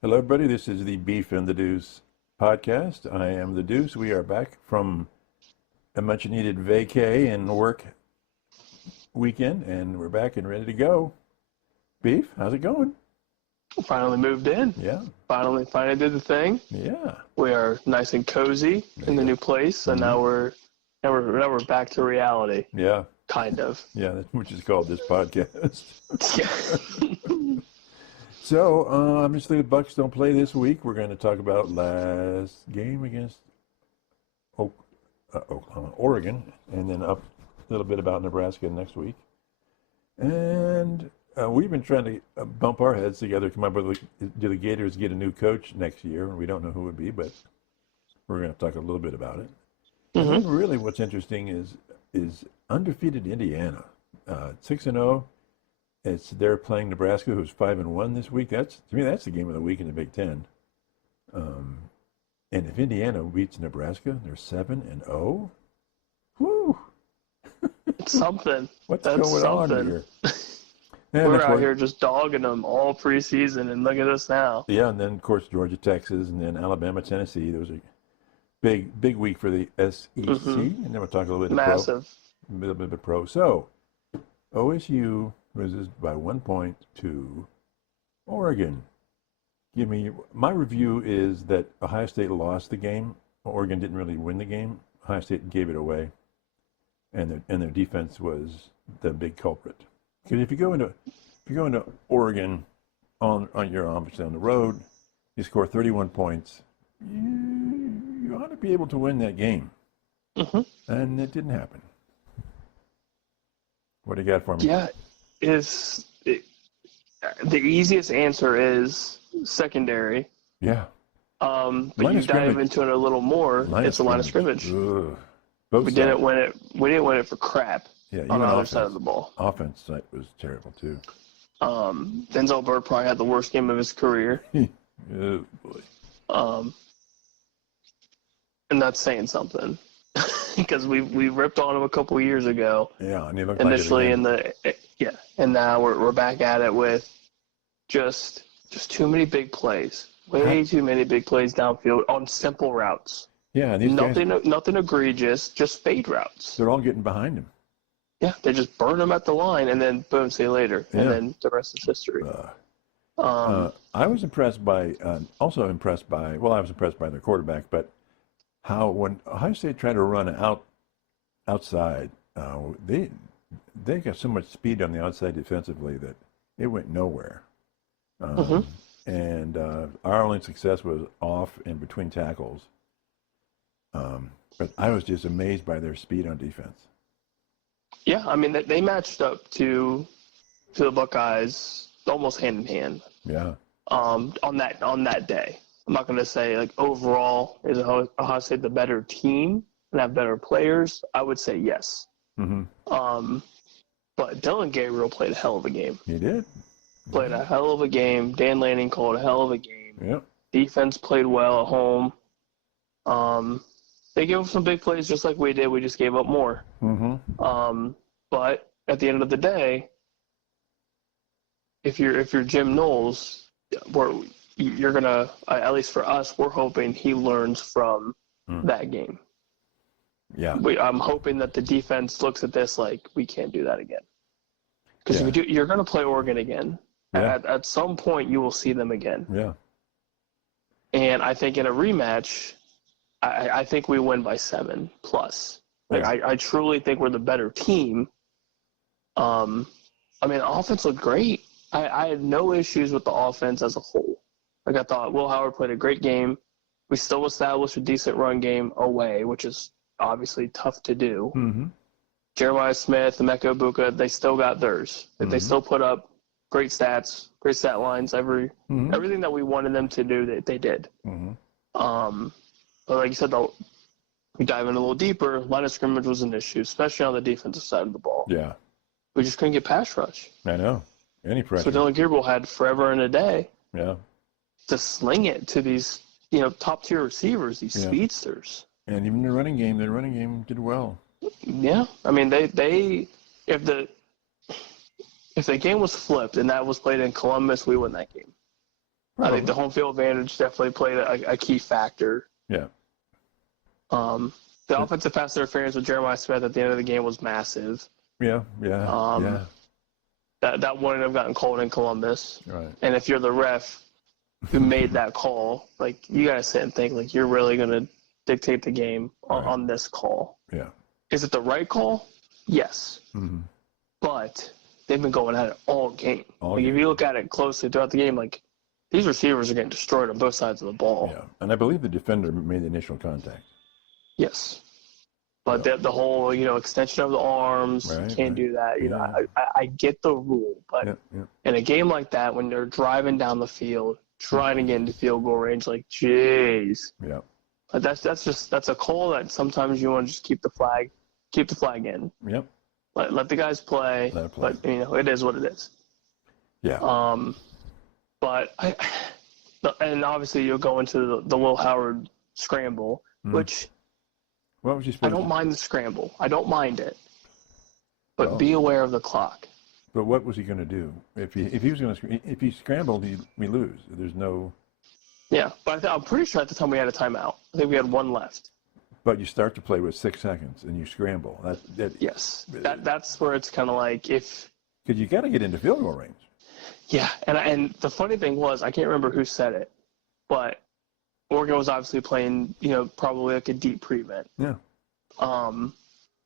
Hello, everybody. This is the Beef and the Deuce podcast. I am the Deuce. We are back from a much needed vacay and work weekend, and we're back and ready to go. Beef, how's it going? Finally moved in. Yeah. Finally did the thing. Yeah. We are nice and cozy in the new place, and now we're back to reality. Yeah. Kind of. Yeah, which is called this podcast. Yeah. So, obviously, the Bucks don't play this week. We're going to talk about last game against Oklahoma, Oregon, and then up a little bit about Nebraska next week. And we've been trying to bump our heads together, come up with, do the Gators get a new coach next year? We don't know who it would be, but we're going to talk a little bit about it. Mm-hmm. And then really what's interesting is undefeated Indiana, 6-0. They're playing Nebraska, who's 5-1 this week. To me, that's the game of the week in the Big Ten. And if Indiana beats Nebraska, they're 7-0. Whoo! It's something. What's going on here? We're out here just dogging them all preseason, and look at us now. Yeah, and then of course Georgia, Texas, and then Alabama, Tennessee. Those are big week for the SEC. Mm-hmm. And then we'll talk a little bit massive, a little bit of pro. So OSU loses by 1 point to Oregon. My review is that Ohio State lost the game. Oregon didn't really win the game. Ohio State gave it away, and their defense was the big culprit. Because if you go into Oregon on your obviously on the road, you score 31 points, you ought to be able to win that game. Mm-hmm. And it didn't happen. What do you got for me? Yeah. The easiest answer is secondary. Yeah. But you dive into it a little more, it's a line of scrimmage. We didn't win it for crap. Yeah, on the other side of the ball. Offense was terrible too. Denzel Burke probably had the worst game of his career. Oh boy. And that's saying something. Because we ripped on him a couple of years ago. Yeah, and he looked initially like and now we're back at it with just too many big plays, way too many big plays downfield on simple routes. Yeah, these nothing egregious, just fade routes. They're all getting behind him. Yeah, they just burn them at the line and then boom, see you later, and then the rest is history. I was impressed by I was impressed by their quarterback, but how when Ohio State tried to run outside, they got so much speed on the outside defensively that it went nowhere. And our only success was off and between tackles. But I was just amazed by their speed on defense. Yeah, I mean they matched up to the Buckeyes almost hand in hand. Yeah. On that day. I'm not going to say, like, overall, is Ohio State the better team and have better players? I would say yes. Mm-hmm. But Dylan Gabriel played a hell of a game. He did. Played a hell of a game. Dan Lanning called a hell of a game. Yep. Defense played well at home. They gave up some big plays just like we did. We just gave up more. Mm-hmm. But at the end of the day, if you're Jim Knowles, you're going to, at least for us, we're hoping he learns from that game. Yeah. I'm hoping that the defense looks at this like, we can't do that again. Because if you do, you're going to play Oregon again. Yeah. At some point, you will see them again. Yeah. And I think in a rematch, I think we win by 7+. Like, I truly think we're the better team. I mean, the offense looked great. I had no issues with the offense as a whole. Like, I thought Will Howard played a great game. We still established a decent run game away, which is obviously tough to do. Mm-hmm. Jeremiah Smith, Emeka Egbuka, they still got theirs. Mm-hmm. They still put up great stats, great stat lines, everything that we wanted them to do, they did. Mm-hmm. But like you said, we dive in a little deeper. Line of scrimmage was an issue, especially on the defensive side of the ball. Yeah. We just couldn't get pass rush. I know. Any pressure. So Dylan Gabriel had forever and a day. Yeah. To sling it to these, top tier receivers, these speedsters. And even their running game did well. Yeah. I mean, if the game was flipped and that was played in Columbus, we win that game. I think the home field advantage definitely played a key factor. Yeah. The offensive pass interference with Jeremiah Smith at the end of the game was massive. Yeah. That wouldn't have gotten called in Columbus. Right. And if you're the ref who made that call, like, you got to sit and think, like, you're really going to dictate the game on this call. Yeah. Is it the right call? Yes. Mm-hmm. But they've been going at it all game. If you look at it closely throughout the game, like, these receivers are getting destroyed on both sides of the ball. Yeah. And I believe the defender made the initial contact. Yes. But the whole, extension of the arms, can't do that. I get the rule. But in a game like that, when they're driving down the field, trying to get into field goal range, like, jeez. Yeah. But that's a call that sometimes you want to just keep the flag in. Yep. Let the guys play. Let it play. But, it is what it is. Yeah. But and obviously you'll go into the Will Howard scramble, which what was he supposed I don't mind the scramble. I don't mind it. But be aware of the clock. But what was he going to do? If he scrambled, we lose. There's no. Yeah, but I'm pretty sure at the time we had a timeout. I think we had one left. But you start to play with 6 seconds and you scramble. Yes, that's where it's kind of like because you got to get into field goal range. Yeah, and the funny thing was, I can't remember who said it, but Oregon was obviously playing, probably like a deep prevent. Yeah.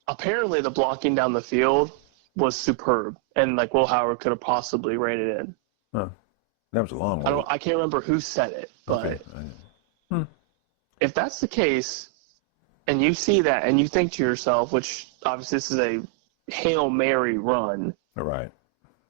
Apparently the blocking down the field was superb, and like Will Howard could have possibly ran it in. Huh. That was a long one. I can't remember who said it, but if that's the case, and you see that, and you think to yourself, which obviously this is a Hail Mary run. All right.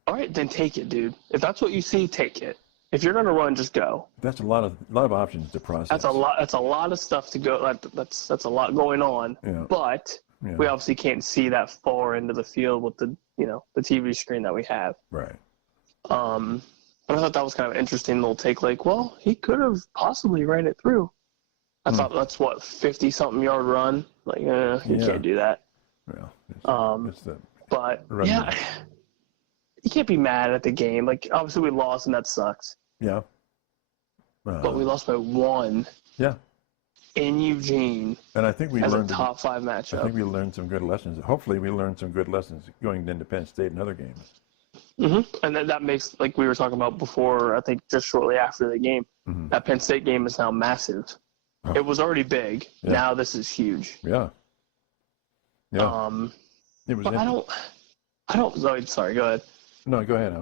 All right, then take it, dude. If that's what you see, take it. If you're gonna run, just go. That's a lot of options to process. That's a lot. That's a lot of stuff to go. That's a lot going on. Yeah. But we obviously can't see that far into the field with the the TV screen that we have. Right. But I thought that was kind of an interesting little take. Like, well, he could have possibly ran it through. I thought that's 50-something yard run. Like, you can't do that. Well, but yeah. You can't be mad at the game. Like, obviously we lost, and that sucks. Yeah. But we lost by 1. Yeah. In Eugene. And I think we learned a top 5 matchup. I think we learned some good lessons. Hopefully, we learned some good lessons going into Penn State and other games. Mm-hmm. And that makes, like we were talking about before, I think just shortly after the game, that Penn State game is now massive. Oh. It was already big. Yeah. Now this is huge. Yeah. Yeah. It was. But I don't. Sorry. Go ahead. No, go ahead.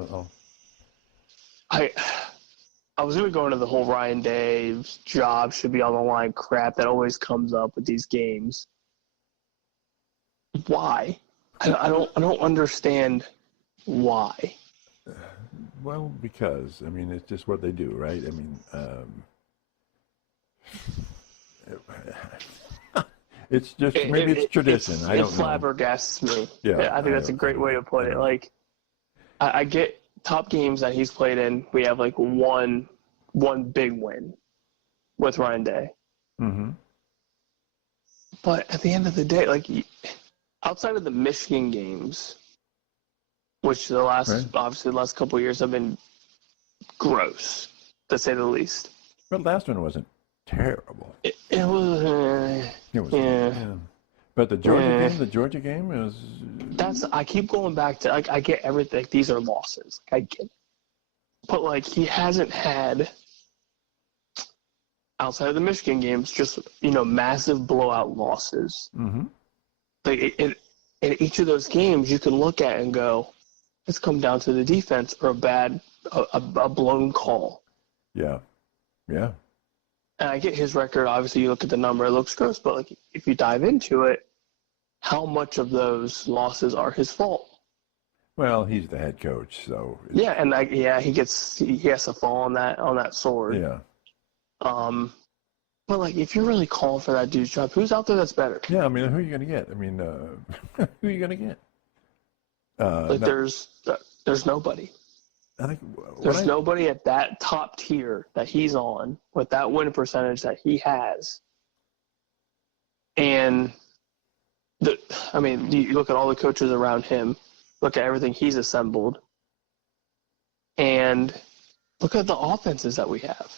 I was going to go into the whole Ryan Day's job should be on the line crap that always comes up with these games. Why? I don't understand why. Well, because it's just what they do, right? It's just it's tradition. I don't know. It flabbergasts me. Yeah, I think that's a great way to put it. Like, I get top games that he's played in. We have like one big win with Ryan Day. Mm-hmm. But at the end of the day, like, outside of the Michigan games, which obviously the last couple of years have been gross, to say the least. But last one wasn't terrible. It was. Yeah. But the Georgia game is. I keep going back to, like, I get everything. Like, these are losses. Like, I get it. But, like, he hasn't had, outside of the Michigan games, just, massive blowout losses. Mm-hmm. Like, in each of those games, you can look at and go, it's come down to the defense or a blown call. Yeah. Yeah. And I get his record. Obviously, you look at the number, it looks gross. But, like, if you dive into it, how much of those losses are his fault? Well, he's the head coach, so. Yeah, and he has to fall on that sword. Yeah. But, like, if you're really calling for that dude's job, who's out there that's better? Yeah, who are you going to get? Who are you going to get? There's nobody. I think there's nobody at that top tier that he's on with that win percentage that he has. And you look at all the coaches around him, look at everything he's assembled, and Look at the offenses that we have.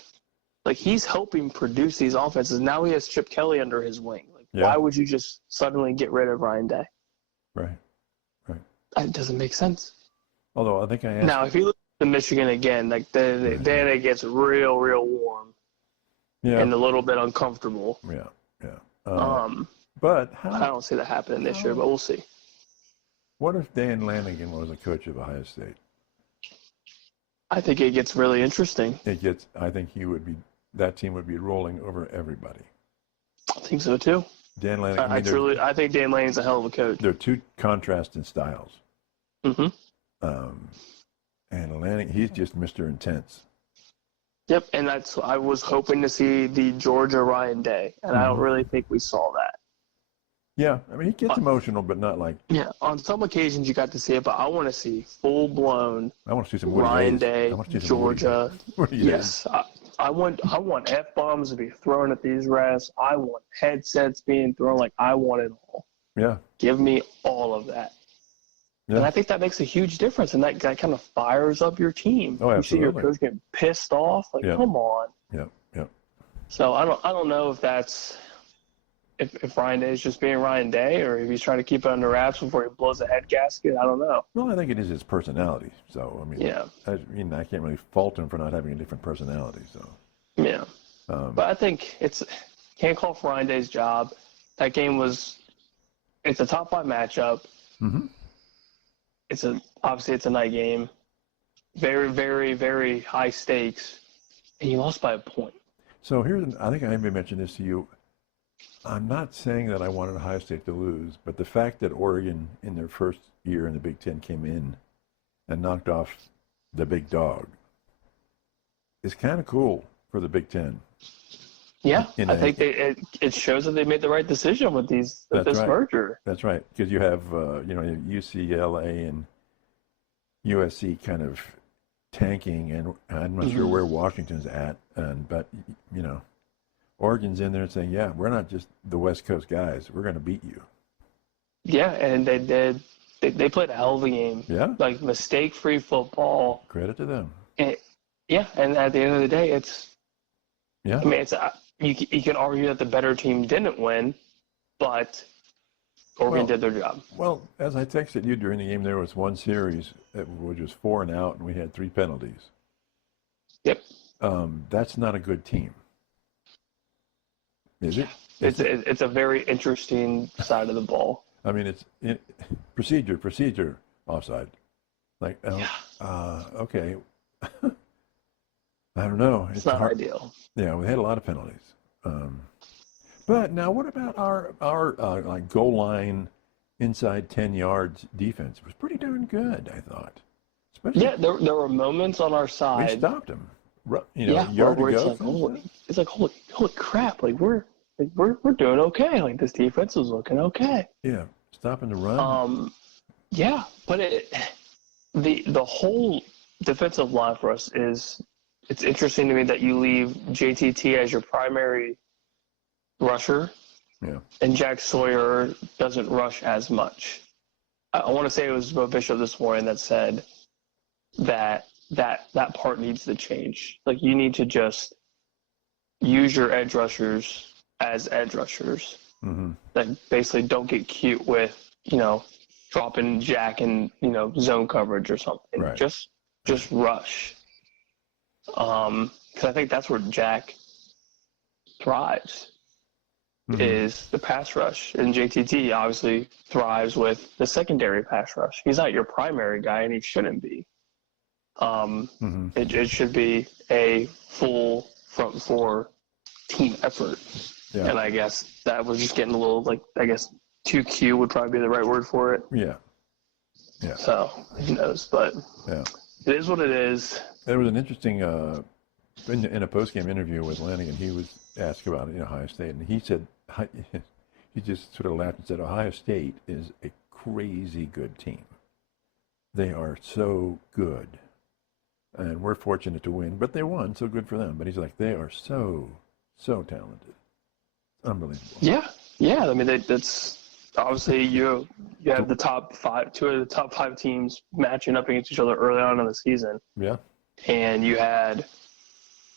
Like, he's helping produce these offenses. Now he has Chip Kelly under his wing. Like, why would you just suddenly get rid of Ryan Day? Right. It doesn't make sense. Although I think I asked. Now, if you look at Michigan again, like then it gets real, real warm. Yeah. And a little bit uncomfortable. Yeah. But I don't see that happening this year, but we'll see. What if Dan Lannigan was a coach of Ohio State? I think it gets really interesting. I think that team would be rolling over everybody. I think so too. Dan Lannigan. I think Dan Lannigan's a hell of a coach. They're two contrasting styles. Mm-hmm. And Lannigan, he's just Mr. Intense. Yep, and I was hoping to see the Georgia Ryan Day, and I don't really think we saw that. Yeah, I mean, he gets emotional, but not like. Yeah, on some occasions you got to see it, but I want to see full-blown. I want to see some Ryan Day, Georgia. Yes, I want F-bombs to be thrown at these refs. I want headsets being thrown. Like, I want it all. Yeah. Give me all of that. Yeah. And I think that makes a huge difference, and that kind of fires up your team. Oh, absolutely. You see your coach getting pissed off. Like, come on. Yeah. So I don't know if that's if Ryan Day is just being Ryan Day, or if he's trying to keep it under wraps before he blows a head gasket. I don't know. Well, I think it is his personality. So I mean, I can't really fault him for not having a different personality. So yeah, but I think can't call for Ryan Day's job. That game it's a top 5 matchup. Mm-hmm. Obviously it's a night game. Very, very, very high stakes, and you lost by a point. So I think I may mention this to you. I'm not saying that I wanted Ohio State to lose, but the fact that Oregon in their first year in the Big Ten came in and knocked off the big dog is kind of cool for the Big Ten. Yeah, I think it shows that they made the right decision with this merger. That's right, because you have UCLA and USC kind of tanking, and I'm not sure where Washington's at, but Oregon's in there saying, yeah, we're not just the West Coast guys, we're going to beat you. Yeah, and they did. They played a hell of a game. Yeah, like mistake-free football. Credit to them. And at the end of the day, I mean, you can argue that the better team didn't win, but Oregon did their job. Well, as I texted you during the game, there was one series which was 4 and out, and we had 3 penalties. Yep. That's not a good team. Is it? It's a very interesting side of the ball. I mean, it's procedure, offside. Like, okay. I don't know. It's not ideal. Yeah, we had a lot of penalties. But now, what about our like goal line inside 10 yards defense? It was pretty darn good, I thought. Especially there were moments on our side. We stopped them. Yard to go. It's like holy crap! Like we're doing okay. Like this defense is looking okay. Yeah, stopping the run. Yeah, but the whole defensive line for us it's interesting to me that you leave JTT as your primary rusher. Yeah. And Jack Sawyer doesn't rush as much. I want to say it was Bo Bishop this morning that said that part needs to change. Like you need to just use your edge rushers as edge rushers. Mm-hmm. That basically don't get cute with, dropping Jack in, zone coverage or something. Right. Just rush. Because I think that's where Jack thrives, is the pass rush. And JTT obviously thrives with the secondary pass rush. He's not your primary guy, and he shouldn't be. It should be a full front 4 team effort. Yeah. And I guess that was just getting a little, too cute would probably be the right word for it. Yeah. Yeah. So, who knows? But it is what it is. There was an interesting, in a post-game interview with Lannigan, he was asked about Ohio State, and he said, he just sort of laughed and said, Ohio State is a crazy good team. They are so good. And we're fortunate to win, but they won, so good for them. But he's like, they are so talented. Unbelievable. Yeah. I mean, that's obviously you have the top 5, 2 of the top 5 teams matching up against each other early on in the season. Yeah. and you had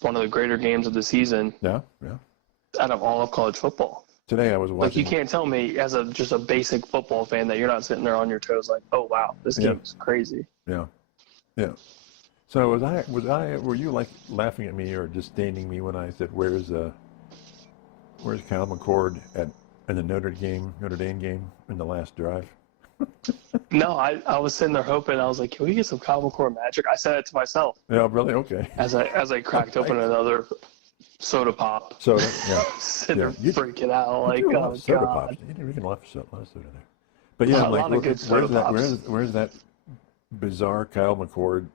one of the greater games of the season Yeah. out of all of college football. Today I was watching. Like, you can't tell me as just a basic football fan that you're not sitting there on your toes like, oh, wow, this game is crazy. Yeah. So were you like laughing at me or disdaining me when I said, where's Kyle McCord in the Notre Dame game in the last drive? No, I was sitting there hoping. I was like, can we get some Kyle McCord magic? I said it to myself. Yeah, really? Okay. As I cracked open another soda pop. Soda, yeah. Sitting there freaking out like, oh, soda God. pops. You can laugh a lot of soda there. But yeah, a lot of good soda pops. Where's that bizarre Kyle McCord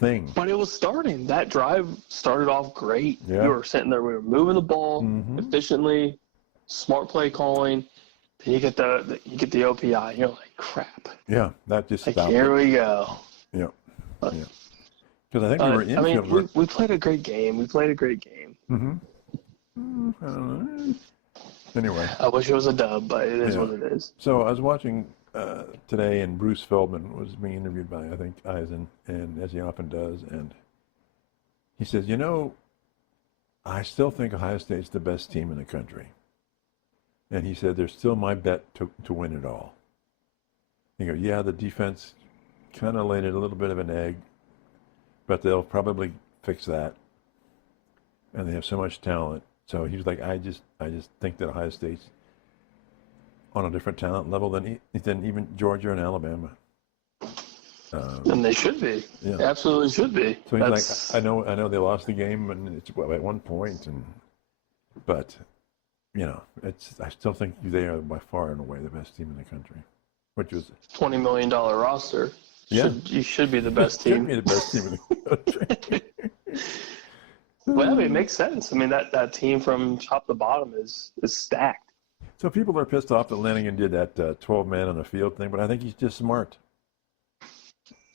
thing? But it was starting. That drive started off great. Yeah. We were sitting there. We were moving the ball efficiently, smart play calling. Then you get the OPI. You're like, crap. Yeah, that just stopped. Here we go. Yeah. Because I think we were in. I mean, we played a great game. I don't know. Anyway. I wish it was a dub, but it is what it is. So I was watching today, and Bruce Feldman was being interviewed by, I think, Eisen, and as he often does, and he says, I still think Ohio State's the best team in the country. And he said, they're still my bet to win it all. He goes, yeah, the defense kind of laid it a little bit of an egg, but they'll probably fix that. And they have so much talent. So he was like, I just think that Ohio State's on a different talent level than even Georgia and Alabama. And they should be. Yeah. They absolutely should be. So he's like, I know they lost the game, and it's at 1 point, but I still think they are by far and away the best team in the country, which was $20 million roster. Yeah, you should be the best team. Should be the best team in the country. Well, I mean, it makes sense. I mean, that team from top to bottom is stacked. So people are pissed off that Lanigan did that 12-man on the field thing, but I think he's just smart.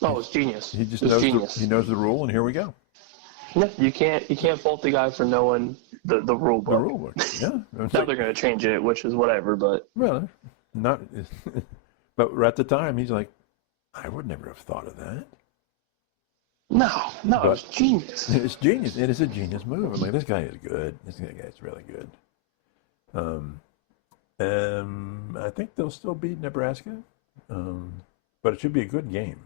Oh, it's genius. He just knows he knows the rule, and here we go. Yeah, you can't fault the guy for knowing the rule book. The rule book, yeah. Now they're going to change it, which is whatever, but well, not. But at the time, he's like, I would never have thought of that. No, it's genius. It's genius. It is a genius move. I'm like, this guy is good. This guy is really good. I think they'll still beat Nebraska, but it should be a good game.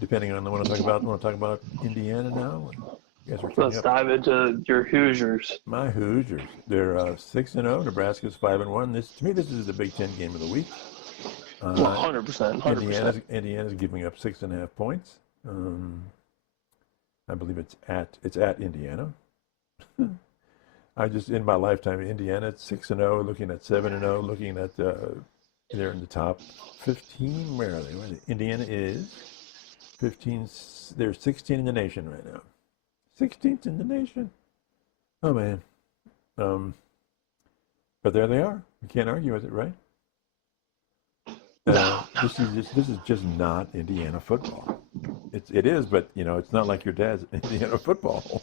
Depending on the one I want to talk about Indiana now. Let's dive into your Hoosiers. My Hoosiers. They're 6-0. Nebraska's 5-1. To me, this is the Big Ten game of the week. 100%. Indiana's giving up 6.5 points. I believe it's at Indiana. In my lifetime, Indiana at 6-0, looking at 7-0, looking at they're in the top 15. Where are they? Indiana is 15. They're 16 in the nation right now. 16th in the nation. Oh man. But there they are. You can't argue with it, right? No. This is just not Indiana football. It is, but it's not like your dad's Indiana football.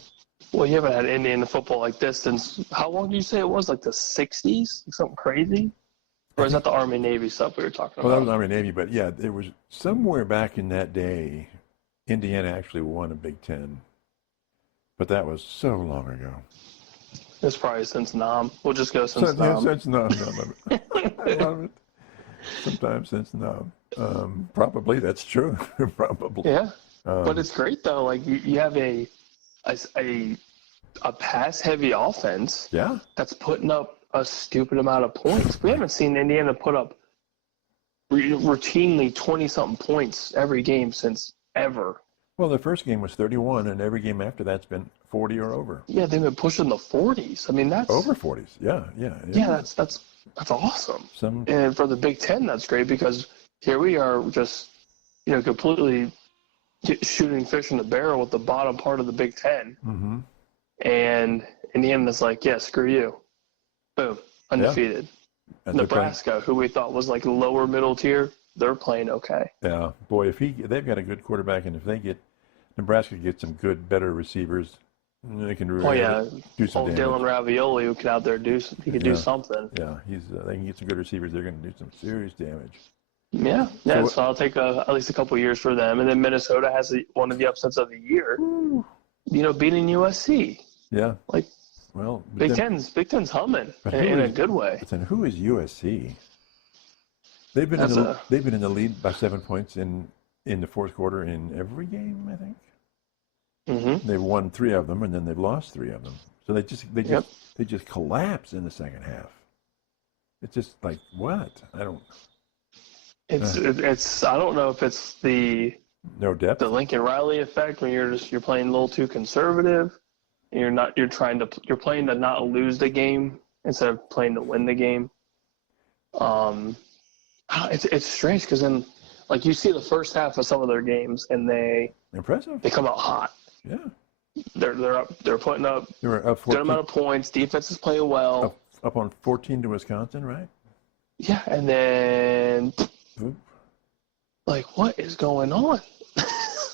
Well, you haven't had Indiana football like this since how long did you say it was? Like the 60s? Something crazy? Or is that the Army Navy stuff we were talking about? Well, that was Army Navy, but yeah, there was somewhere back in that day, Indiana actually won a Big Ten. But that was so long ago. It's probably since Nam. We'll just go since Nam. Yeah, since Nam. I love it. Sometimes since Nam. Probably that's true. Probably. Yeah. But it's great though. Like you have a pass-heavy offense. Yeah. That's putting up a stupid amount of points. We haven't seen Indiana put up routinely 20-something points every game since ever. Well, the first game was 31, and every game after that's been 40 or over. Yeah, they've been pushing the 40s. I mean, that's over 40s. Yeah. Yeah, that's awesome. And for the Big Ten, that's great because here we are just, completely shooting fish in the barrel with the bottom part of the Big Ten. Mm-hmm. And Indiana's like, yeah, screw you. Boom, undefeated. Yeah. Nebraska, who we thought was like lower middle tier, they're playing okay. Yeah, boy, they've got a good quarterback, and if Nebraska gets some better receivers, they can really do some damage. Dylan Ravioli, who could out there do something. Yeah, they can get some good receivers. They're going to do some serious damage. Yeah. So I'll take at least a couple years for them, and then Minnesota has one of the upsets of the year. Woo. Beating USC. Yeah. Like, Well, Big Ten's humming in a good way. But then who is USC? They've been in the lead by 7 points in the fourth quarter in every game, I think. Mm-hmm. They've won 3 of them, and then they've lost 3 of them. So they just collapse in the second half. It's just like, what? I don't. It's I don't know if it's the no depth, the Lincoln Riley effect when you're playing a little too conservative. And you're playing to not lose the game instead of playing to win the game. It's strange because then, like, you see the first half of some of their games and they come out hot. Yeah, they're putting up they were up 14, good amount of points. Defense is playing well. Up on 14 to Wisconsin, right? Yeah, and then like, what is going on?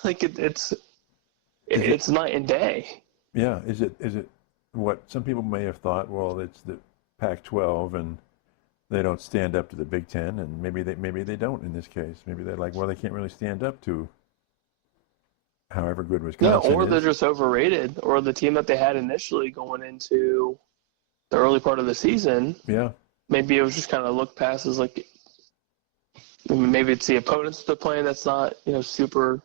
Like it's night and day. Yeah, is it what some people may have thought? Well, it's the Pac-12 and they don't stand up to the Big Ten, and maybe they don't in this case. Maybe they're like, well, they can't really stand up to however good Wisconsin is. Or they're just overrated, or the team that they had initially going into the early part of the season. Yeah. Maybe it was just kind of looked past as like, maybe it's the opponents they're playing that's not, super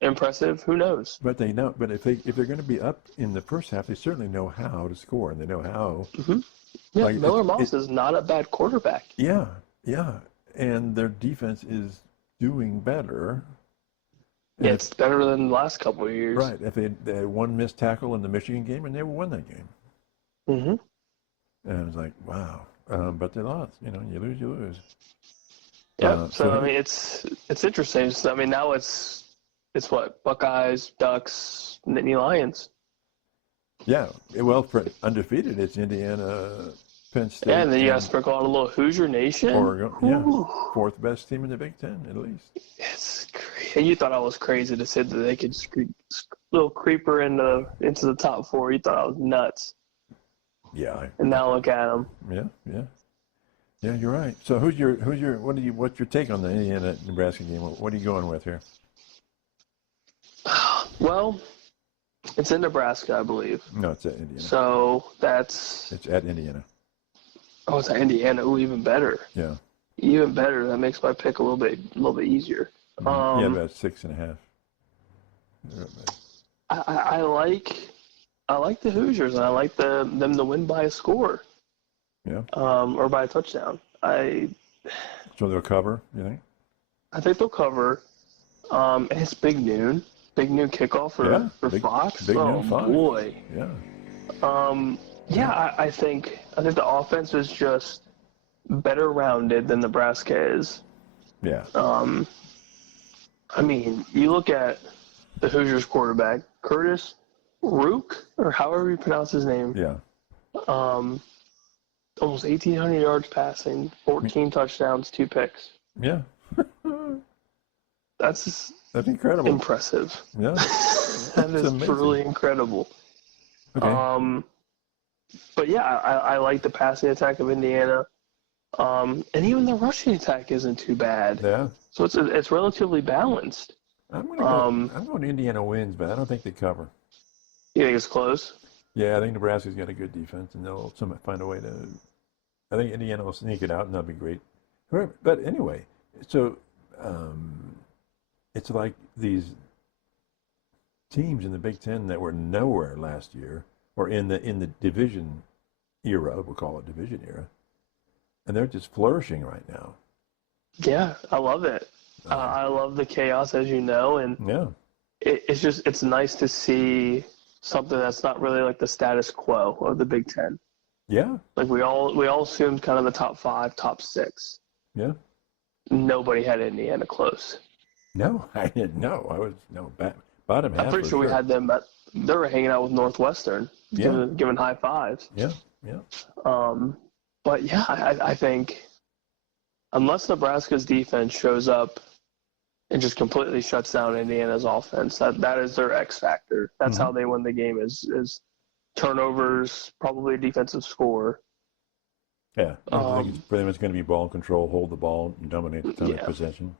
impressive. Who knows? But they know. But if they're going to be up in the first half, they certainly know how to score, and they know how. Mm-hmm. Yeah, like, Miller Moss is not a bad quarterback. Yeah, and their defense is doing better. Yeah, it's better than the last couple of years. Right. If they had one missed tackle in the Michigan game, and they won that game. Mm-hmm. And it's like, wow. But they lost. You lose, you lose. Yeah. So I mean, it's interesting. So, I mean, now it's what, Buckeyes, Ducks, Nittany Lions. Yeah. Well, for undefeated, it's Indiana, Penn State. Yeah, and then you got to sprinkle on a little Hoosier Nation. Oregon. Yeah. Fourth best team in the Big Ten, at least. It's crazy. And you thought I was crazy to say that they could little creeper into the top 4. You thought I was nuts. Yeah. And now look at them. Yeah, you're right. So what's your take on the Indiana-Nebraska game? What are you going with here? Well, it's in Nebraska, I believe. No, it's at Indiana. So it's at Indiana. Oh, it's at Indiana. Ooh, even better. Yeah. Even better. That makes my pick a little bit easier. Yeah, about 6.5. I like the Hoosiers, and I like them to win by a score. Yeah. Or by a touchdown. So they'll cover, you think? I think they'll cover. And it's big noon. Big noon kickoff for Fox. Big noon Fox. Boy. Yeah. I think the offense is just better rounded than Nebraska is. Yeah. I mean, you look at the Hoosiers quarterback, Curtis Rook, or however you pronounce his name. Yeah. Almost 1,800 yards passing, 14 touchdowns, 2 picks. Yeah. That's incredible. Impressive. Yeah. That is truly incredible. Okay. But yeah, I like the passing attack of Indiana. And even the rushing attack isn't too bad. Yeah. So it's relatively balanced. I'm going Indiana wins, but I don't think they cover. You think it's close? Yeah, I think Nebraska's got a good defense, and they'll find a way to. I think Indiana will sneak it out, and that'll be great. But anyway, so it's like these teams in the Big Ten that were nowhere last year, or in the division era, we'll call it division era, and they're just flourishing right now. Yeah, I love it. I love the chaos, as you know, and it's nice to see something that's not really like the status quo of the Big Ten. Yeah. Like we all assumed kind of the top 5, top 6. Yeah. Nobody had Indiana close. No, I didn't know. Bottom half. I'm pretty sure we had them, but they were hanging out with Northwestern, giving high fives. Yeah. But yeah, I think unless Nebraska's defense shows up and just completely shuts down Indiana's offense, that is their X factor. That's how they win the game is turnovers, probably a defensive score. Yeah, I think it's pretty much going to be ball control, hold the ball, and dominate the time of Yeah. possession.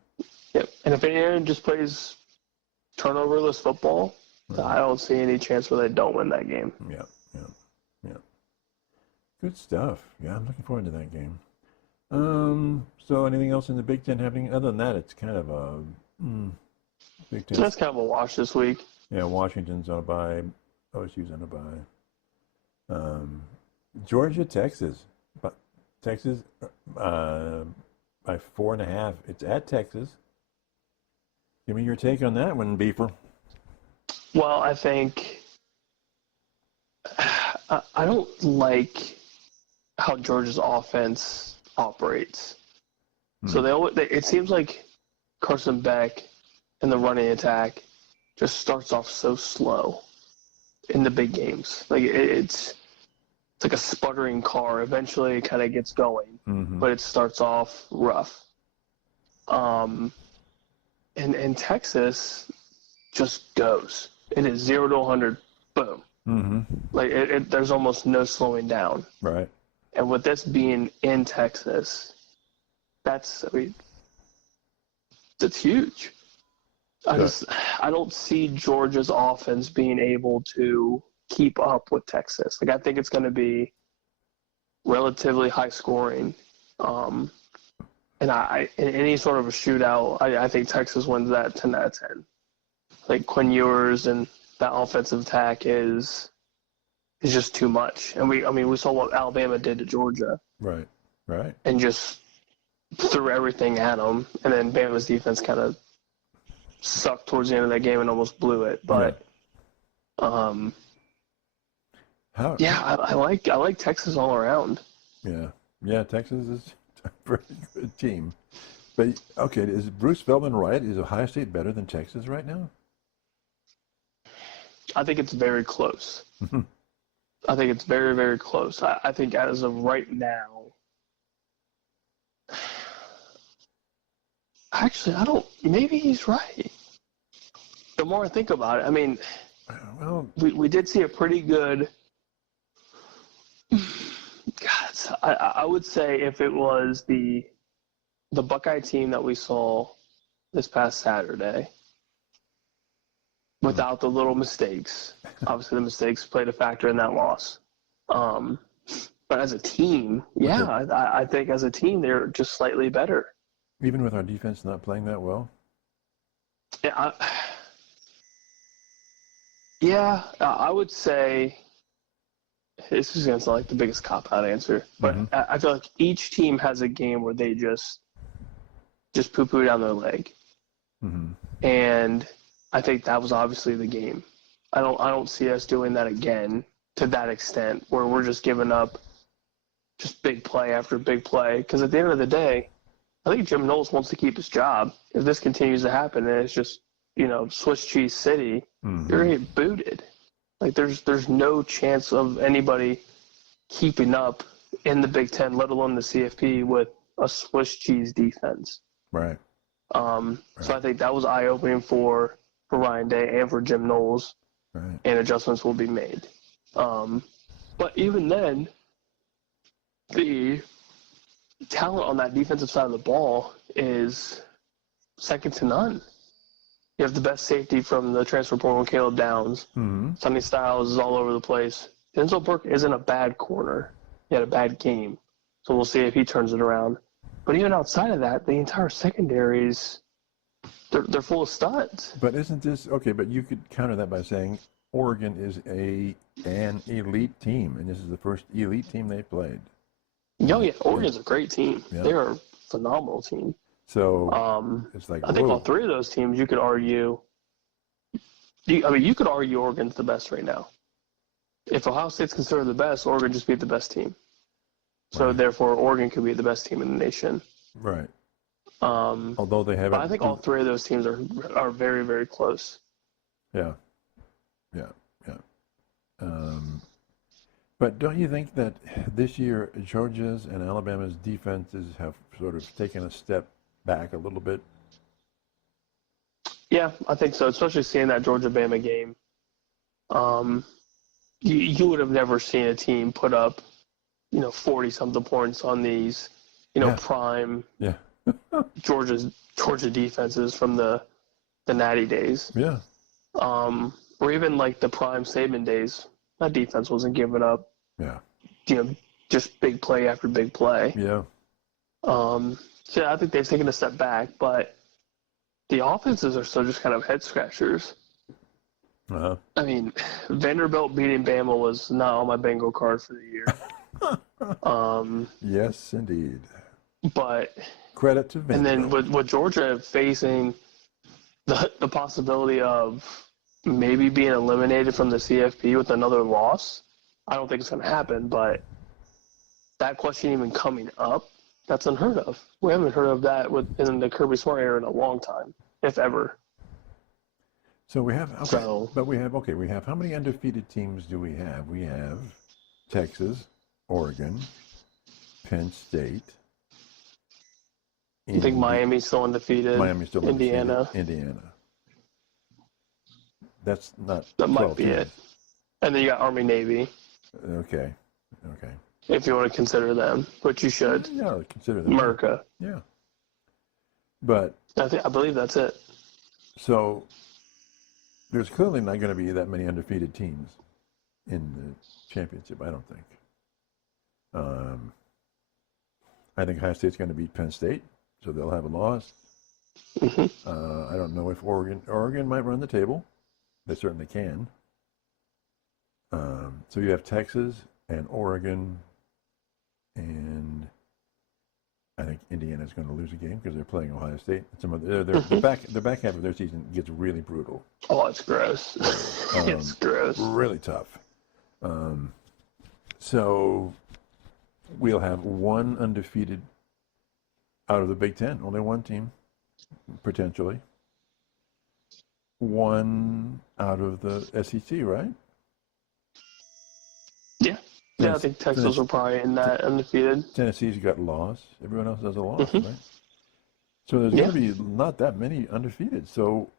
Yep. And if Indiana just plays turnoverless football, I don't see any chance where they don't win that game. Yeah, yeah, yeah. Good stuff. Yeah, I'm looking forward to that game. So anything else in the Big Ten happening? Other than that, it's kind of a Big Ten. That's kind of a wash this week. Yeah, Washington's on a bye. OSU's on a bye. Georgia, Texas. But Texas by 4.5. It's at Texas. Give me your take on that one, Beefer. Well, I think I don't like how Georgia's offense operates. So it seems like Carson Beck in the running attack just starts off so slow in the big games. Like it's like a sputtering car. Eventually, it kind of gets going, but it starts off rough. And Texas just goes. It is 0 to 100, boom. Like there's almost no slowing down. Right. And with this being in Texas, that's huge. I don't see Georgia's offense being able to keep up with Texas. Like I think it's going to be relatively high scoring. And in any sort of a shootout, I think Texas wins that 10 out of 10. Like Quinn Ewers and that offensive attack is just too much. And we saw what Alabama did to Georgia. Right. Right. And just threw everything at them. And then Bama's defense kind of sucked towards the end of that game and almost blew it. But I like Texas all around. Yeah. Yeah, Texas is a very good team. But okay, is Bruce Feldman right? Is Ohio State better than Texas right now? I think it's very close. I think it's very, very close. I think as of right now, actually, maybe he's right. The more I think about it, I mean, well, we did see a pretty good, I would say if it was the Buckeye team that we saw this past Saturday, without the little mistakes. Obviously, the mistakes played a factor in that loss. But as a team, I think as a team, they're just slightly better. Even with our defense not playing that well? I would say this is going to sound like the biggest cop-out answer, but I feel like each team has a game where they just poo-poo down their leg. And I think that was obviously the game. I don't see us doing that again to that extent where we're just giving up just big play after big play. Because at the end of the day, I think Jim Knowles wants to keep his job. If this continues to happen and it's just, Swiss cheese city, you're going to get booted. Like there's no chance of anybody keeping up in the Big Ten, let alone the CFP, with a Swiss cheese defense. Right. So I think that was eye-opening for Ryan Day and for Jim Knowles, and adjustments will be made. But even then, the talent on that defensive side of the ball is second to none. You have the best safety from the transfer portal, Caleb Downs. Sonny Styles is all over the place. Denzel Burke isn't a bad corner. He had a bad game. So we'll see if he turns it around. But even outside of that, the entire secondaries, they're full of studs. But isn't this okay? But you could counter that by saying Oregon is an elite team, and this is the first elite team they've played. Oregon's a great team. Yeah. They're a phenomenal team. So it's like I think all three of those teams you could argue. You could argue Oregon's the best right now. If Ohio State's considered the best, Oregon just beat the best team. So therefore, Oregon could be the best team in the nation. Right. Although they haven't. But I think all three of those teams are very, very close. Yeah. But don't you think that this year Georgia's and Alabama's defenses have sort of taken a step back a little bit? Yeah, I think so, especially seeing that Georgia-Bama game. You would have never seen a team put up 40-something points on these, Yeah. prime Yeah. Georgia defenses from the Natty days. Yeah. Or even like the prime Saban days. That defense wasn't giving up, Yeah. just big play after big play. Yeah. So yeah, I think they've taken a step back, but the offenses are still just kind of head scratchers. Uh-huh. I mean, Vanderbilt beating Bama was not on my bingo card for the year. Yes, indeed. But Credit to and Vanderbilt. then with Georgia facing the possibility of maybe being eliminated from the CFP with another loss, I don't think it's going to happen. But that question even coming up, that's unheard of. We haven't heard of that in the Kirby Smart era in a long time, if ever. So we have So- we have how many undefeated teams do we have? We have Texas, Oregon, Penn State. I think Miami's still undefeated. Miami's still Indiana. undefeated. Indiana. That's not That 12 might be teams. it. And then you got Army Navy, Okay. if you want to consider them, which you should. Yeah, consider that. America. Yeah. But I believe that's it. so there's clearly not going to be that many undefeated teams in the championship, I don't think. I think Ohio State's going to beat Penn State, so they'll have a loss. I don't know if Oregon might run the table. They certainly can. So you have Texas and Oregon, and I think Indiana's going to lose a game because they're playing Ohio State. The back half of their season gets really brutal. Oh, it's gross. It's gross. Really tough. So we'll have one undefeated out of the Big Ten. Only one team, potentially. One out of the SEC, right? Yeah. Yeah, I think Texas will probably in that undefeated. Tennessee's got a loss. Everyone else has a loss, right? So there's going to be not that many undefeated. So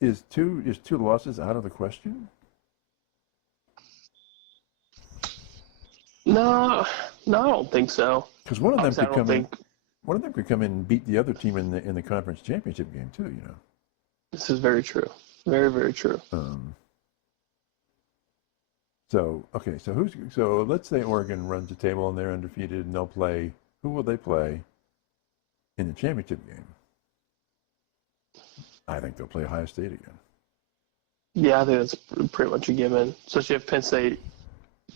is two losses out of the question? No, I don't think so. Because one of them Obviously, could I don't come in. think One of them could come in and beat the other team in the conference championship game too. this is very true. Very, very true. So let's say Oregon runs the table and they're undefeated and they'll play. Who will they play in the championship game? I think they'll play Ohio State again. Yeah, I think that's pretty much a given. Especially if Penn State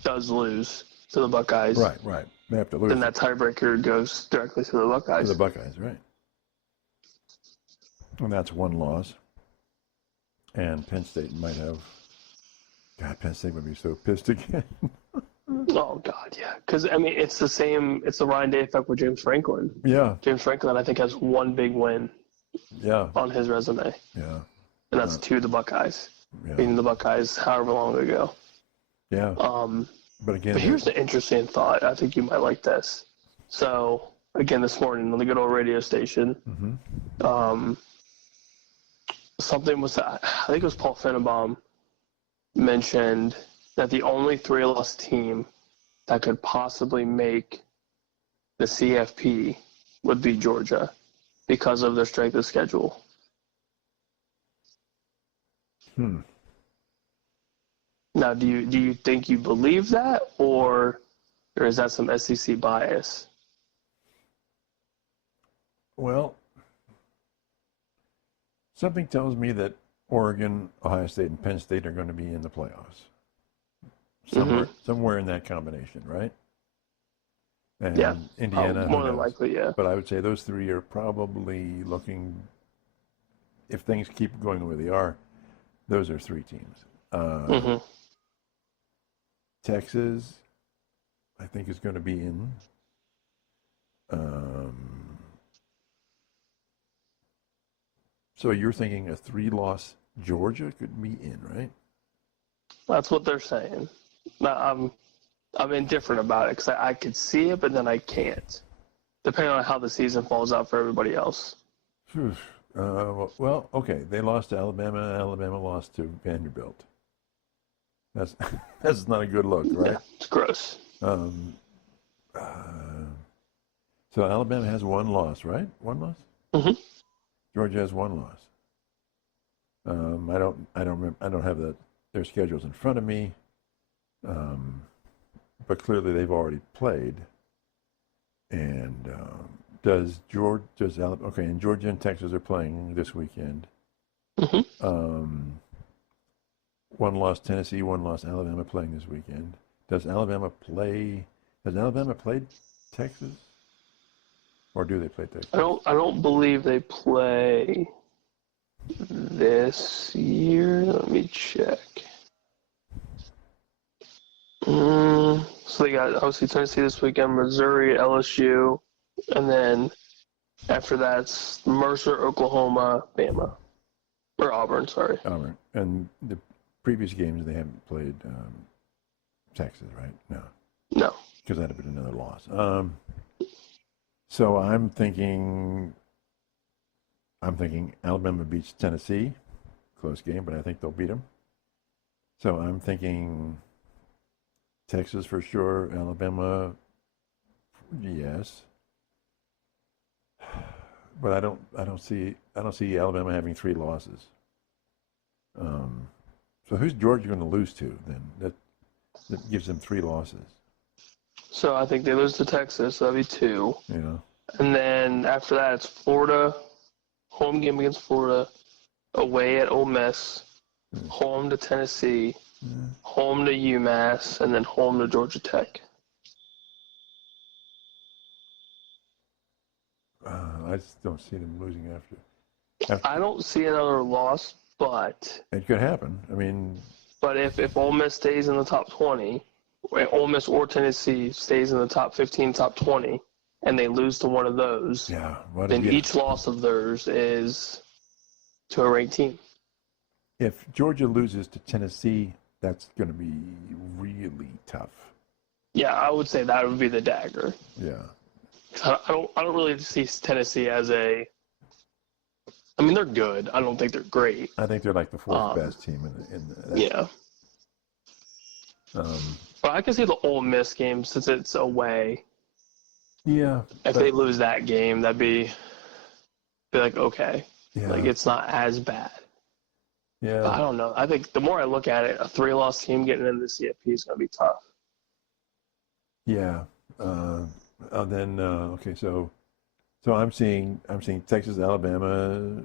does lose to the Buckeyes. Right. They have to lose. Then that tiebreaker goes directly to the Buckeyes. To the Buckeyes, right. And that's one loss. And Penn State might have. God, Penn State would be so pissed again. Oh, God, yeah. Because, I mean, it's the Ryan Day effect with James Franklin. Yeah. James Franklin, I think, has one big win on his resume. Yeah. And that's to the Buckeyes. Yeah. Beating the Buckeyes however long ago. Yeah. But here's the interesting thought. I think you might like this. So, again, this morning on the good old radio station, something was, I think it was Paul Fennebaum mentioned that the only 3-loss team that could possibly make the CFP would be Georgia because of their strength of schedule. Now, do you think you believe that, or is that some SEC bias? Well, something tells me that Oregon, Ohio State, and Penn State are going to be in the playoffs. Somewhere in that combination, right? And Yeah. Indiana. More than likely, yeah. But I would say those three are probably looking, if things keep going the way they are, those are three teams. Texas, I think, is going to be in. So you're thinking a 3-loss Georgia could be in, right? That's what they're saying. Now, I'm indifferent about it because I could see it, but then I can't, depending on how the season falls out for everybody else. Well, okay. They lost to Alabama, and Alabama lost to Vanderbilt. That's not a good look, right? Yeah, it's gross. So Alabama has one loss, right? One loss. Mm-hmm. Georgia has one loss. I don't remember. I don't have their schedules in front of me. But clearly they've already played. And does Alabama? Okay, and Georgia and Texas are playing this weekend. Mm-hmm. One loss Tennessee, one loss Alabama playing this weekend. Does Alabama play? Has Alabama played Texas, or do they play Texas? I don't believe they play this year. Let me check. So they got obviously Tennessee this weekend, Missouri, LSU, and then after that's Mercer, Oklahoma, Bama, or Auburn. Sorry. Auburn. And the previous games they haven't played Texas, right? No. No. Because that'd have been another loss. So I'm thinking Alabama beats Tennessee, close game, but I think they'll beat them. So I'm thinking Texas for sure, Alabama, yes. But I don't see Alabama having 3 losses. So who's Georgia going to lose to then? That gives them 3 losses. So I think they lose to Texas. So that'd be 2. Yeah. And then after that, it's Florida, home game against Florida, away at Ole Miss, home to Tennessee, home to UMass, and then home to Georgia Tech. I just don't see them losing after. I don't see another loss, but It could happen. I mean, but if Ole Miss stays in the top 20, Ole Miss or Tennessee stays in the top 15, top 20, and they lose to one of those, yeah. then each loss of theirs is to a ranked team. If Georgia loses to Tennessee, that's going to be really tough. Yeah, I would say that would be the dagger. Yeah. I don't really see Tennessee as a. I mean, they're good. I don't think they're great. I think they're like the 4th best team in the Yeah. But I can see the Ole Miss game since it's away. Yeah. If they lose that game, that'd be like, okay. Yeah. Like, it's not as bad. Yeah. But I don't know. I think the more I look at it, a 3-loss team getting into the CFP is going to be tough. Yeah. Okay, so I'm seeing Texas, Alabama,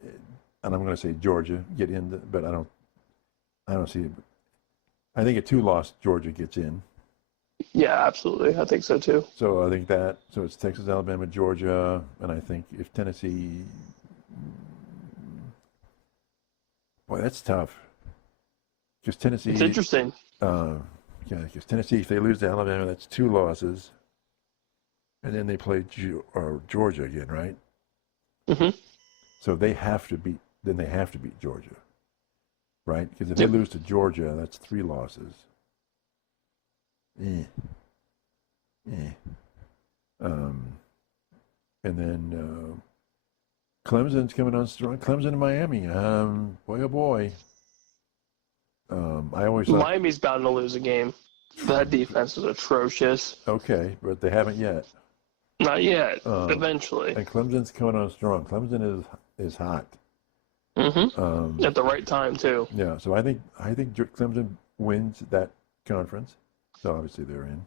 and I'm going to say Georgia get in, but I don't see it. I think a 2-loss Georgia gets in. Yeah, absolutely. I think so too. So I think so it's Texas, Alabama, Georgia, and I think if Tennessee, boy, that's tough. Because Tennessee, It's interesting. Yeah, because Tennessee, if they lose to Alabama, that's 2 losses, and then they play Georgia again, right? Mm-hmm. So they have to beat Georgia, right? Because if they lose to Georgia, that's 3 losses. And then Clemson's coming on strong. Clemson and Miami. Boy, oh boy. I always thought Miami's bound to lose a game. That defense is atrocious. okay, but they haven't yet. Not yet. Eventually. And Clemson's coming on strong. Clemson is hot. Mm-hmm. At the right time too. Yeah, so I think Clemson wins that conference. So obviously they're in.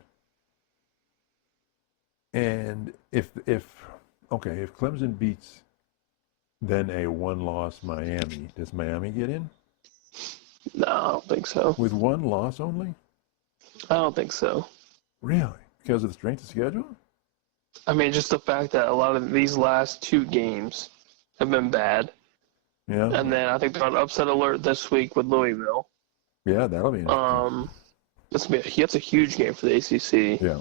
And if Clemson beats then a 1-loss Miami, does Miami get in? No, I don't think so. With 1 loss only? I don't think so. Really? Because of the strength of schedule? I mean, just the fact that a lot of these last 2 games have been bad. Yeah. And then I think they're on upset alert this week with Louisville. Yeah, that'll be interesting. That's a huge game for the ACC. Yeah.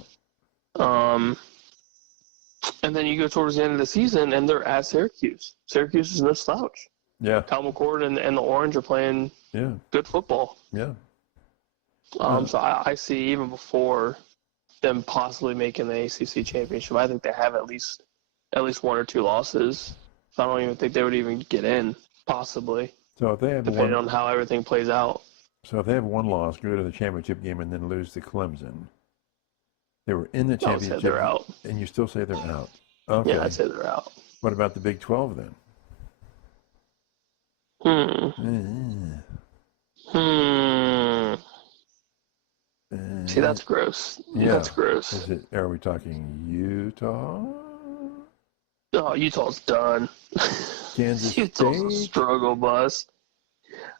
And then you go towards the end of the season, and they're at Syracuse. Syracuse is no slouch. Yeah. Kyle McCord and the Orange are playing good football. Yeah. So I see even before them possibly making the ACC championship, I think they have at least 1 or 2 losses. So I don't even think they would even get in, possibly. So if they have depending on how everything plays out. So if they have 1 loss, go to the championship game and then lose to Clemson, They were in the I would say championship, they're out. and you still say they're out. Okay. Yeah, I'd say they're out. What about the Big 12 then? Hmm. Hmm. See, that's gross. Yeah. That's gross. Are we talking Utah? Oh, Utah's done. Kansas Utah's a State? struggle bus.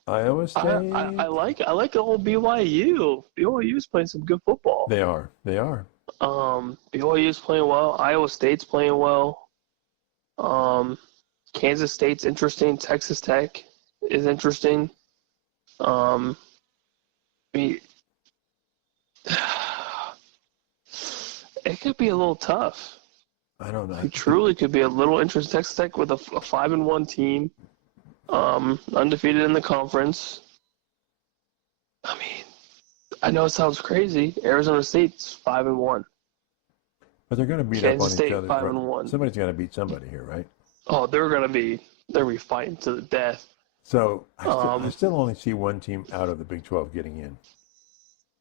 Iowa State? I like the whole BYU. BYU's playing some good football. They are. They are. BYU's playing well. Iowa State's playing well. Kansas State's interesting. Texas Tech is interesting. I mean, it could be a little tough. I don't know. It truly could be a little interesting. Texas Tech with a 5-1 team, undefeated in the conference. I mean, I know it sounds crazy. Arizona State's 5-1. But they're going to beat Kansas up on State, each other. 5-1. Somebody's got to beat somebody here, right? Oh, they're going to be fighting to the death. So I still only see one team out of the Big 12 getting in.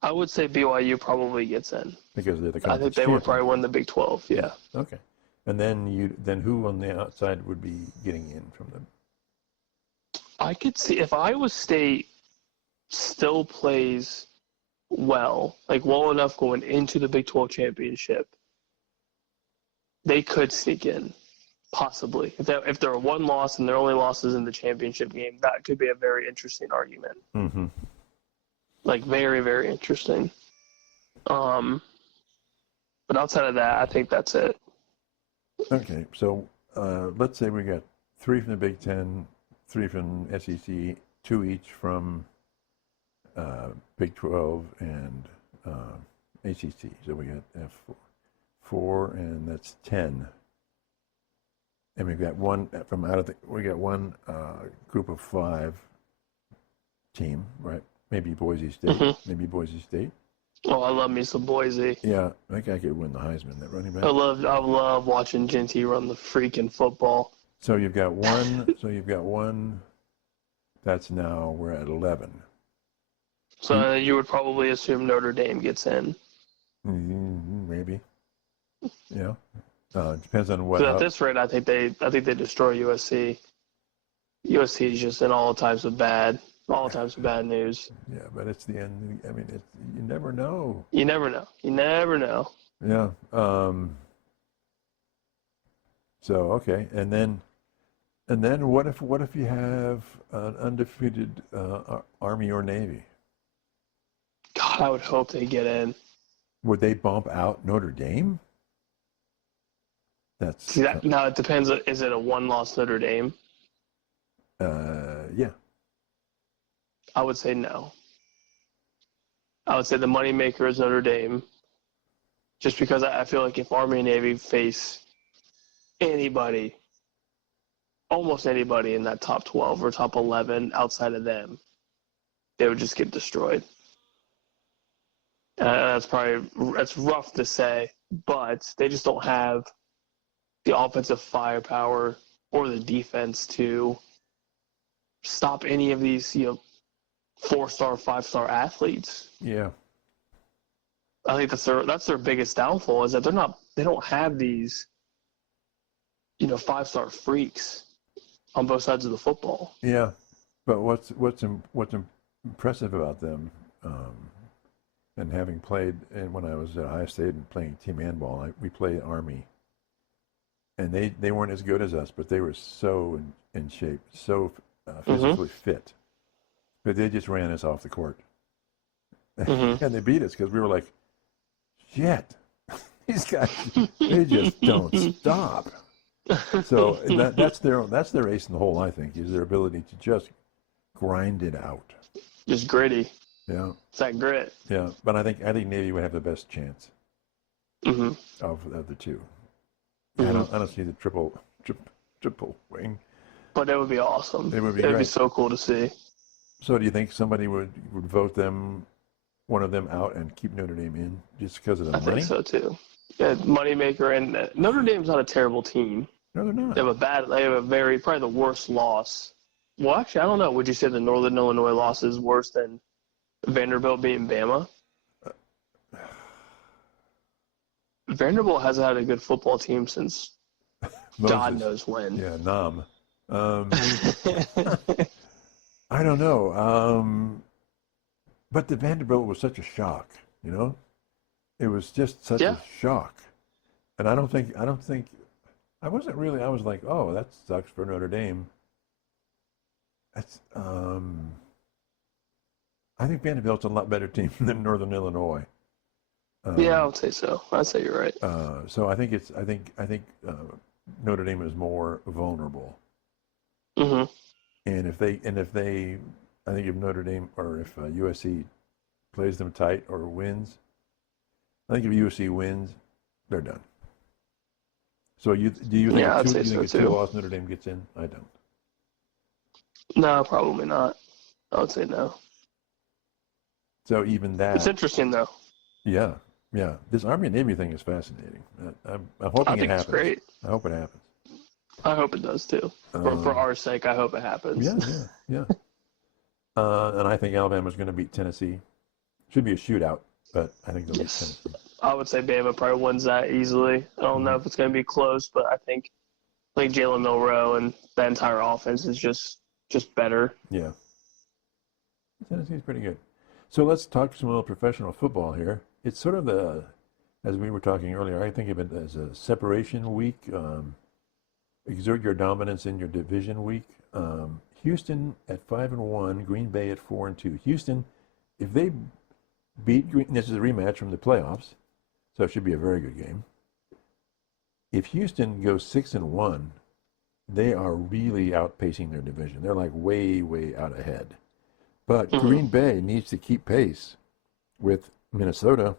I would say BYU probably gets in. Because they're the conference I think they would probably win the Big 12, yeah. Okay. And then who on the outside would be getting in from them? I could see if Iowa State still plays well enough going into the Big 12 championship, they could sneak in, possibly. If they're one loss and their only loss is in the championship game, that could be a very interesting argument. Mm-hmm. Very, very interesting. But outside of that, I think that's it. Okay, so let's say we got 3 from the Big Ten, 3 from SEC, 2 each from Big 12 and ACC. So we got F4, and that's 10. And we've got one from we got one group of 5 team, right? Maybe Boise State. Mm-hmm. Maybe Boise State. Oh, I love me some Boise. Yeah, that guy could win the Heisman, that running back. I love watching Genty run the freaking football. So you've got one. That's now we're at 11. So you would probably assume Notre Dame gets in. Maybe. Yeah. Depends on what. But at this rate, I think they destroy USC. USC is just in all types of bad news. Yeah, but it's the end. I mean, you never know. You never know. Yeah. So okay, and then what if you have an undefeated Army or Navy? God, I would hope they get in. Would they bump out Notre Dame? Now it depends. Is it a one-loss Notre Dame? Yeah. I would say no. I would say the moneymaker is Notre Dame, just because I feel like if Army and Navy face anybody, almost anybody in that top 12 or top 11 outside of them, they would just get destroyed. That's rough to say, but they just don't have the offensive firepower or the defense to stop any of these, 4-star, 5-star athletes. Yeah. I think that's their biggest downfall is that they don't have these, 5-star freaks on both sides of the football. Yeah, but what's impressive about them, and having played, and when I was at Ohio State and playing team handball, we played Army, and they weren't as good as us, but they were so in shape, so physically fit, but they just ran us off the court, and they beat us because we were like, shit, these guys, they just don't stop. So that's their ace in the hole, I think, is their ability to just grind it out. Just gritty. Yeah. It's that grit. Yeah, but I think Navy would have the best chance of the two. I don't see the triple wing. But it would be awesome. It would be It'd great. be so cool to see. So do you think somebody would vote one of them out and keep Notre Dame in just because of the money? I think so too. Yeah, moneymaker, and Notre Dame's not a terrible team. No, they're not. They have probably the worst loss. Well, actually, I don't know. Would you say the Northern Illinois loss is worse than Vanderbilt beating Bama? Vanderbilt hasn't had a good football team since God Moses. knows when. Yeah, Nam. I don't know. But the Vanderbilt was such a shock, you know? It was just such Yeah. a shock. And I was like, oh, that sucks for Notre Dame. That's, I think Vanderbilt's a lot better team than Northern Illinois. Yeah, I would say so. I'd say you're right. So I think Notre Dame is more vulnerable. Mm-hmm. And if I think if Notre Dame or if USC plays them tight or wins, I think if USC wins, they're done. So do you think Yeah, I'd say a so too. two-loss Notre Dame gets in? I don't. No, probably not. I would say no. So even that. It's interesting though. Yeah. This Army and Navy thing is fascinating. I'm hoping I think it happens. it's great. I hope it happens. I hope it does too. For our sake, I hope it happens. Yeah. And I think Alabama's going to beat Tennessee. Should be a shootout, but I think they'll beat Tennessee. I would say Bama probably wins that easily. I don't know if it's going to be close, but I think Jalen Milroe and the entire offense is just better. Yeah. Tennessee's pretty good. So let's talk some little professional football here. It's sort of as we were talking earlier, I think of it as a separation week. Exert your dominance in your division week. Houston at 5-1, Green Bay at 4-2. Houston, if they beat Green, this is a rematch from the playoffs, so it should be a very good game. If Houston goes 6-1, they are really outpacing their division. They're like way, way out ahead. But Green Bay needs to keep pace with Minnesota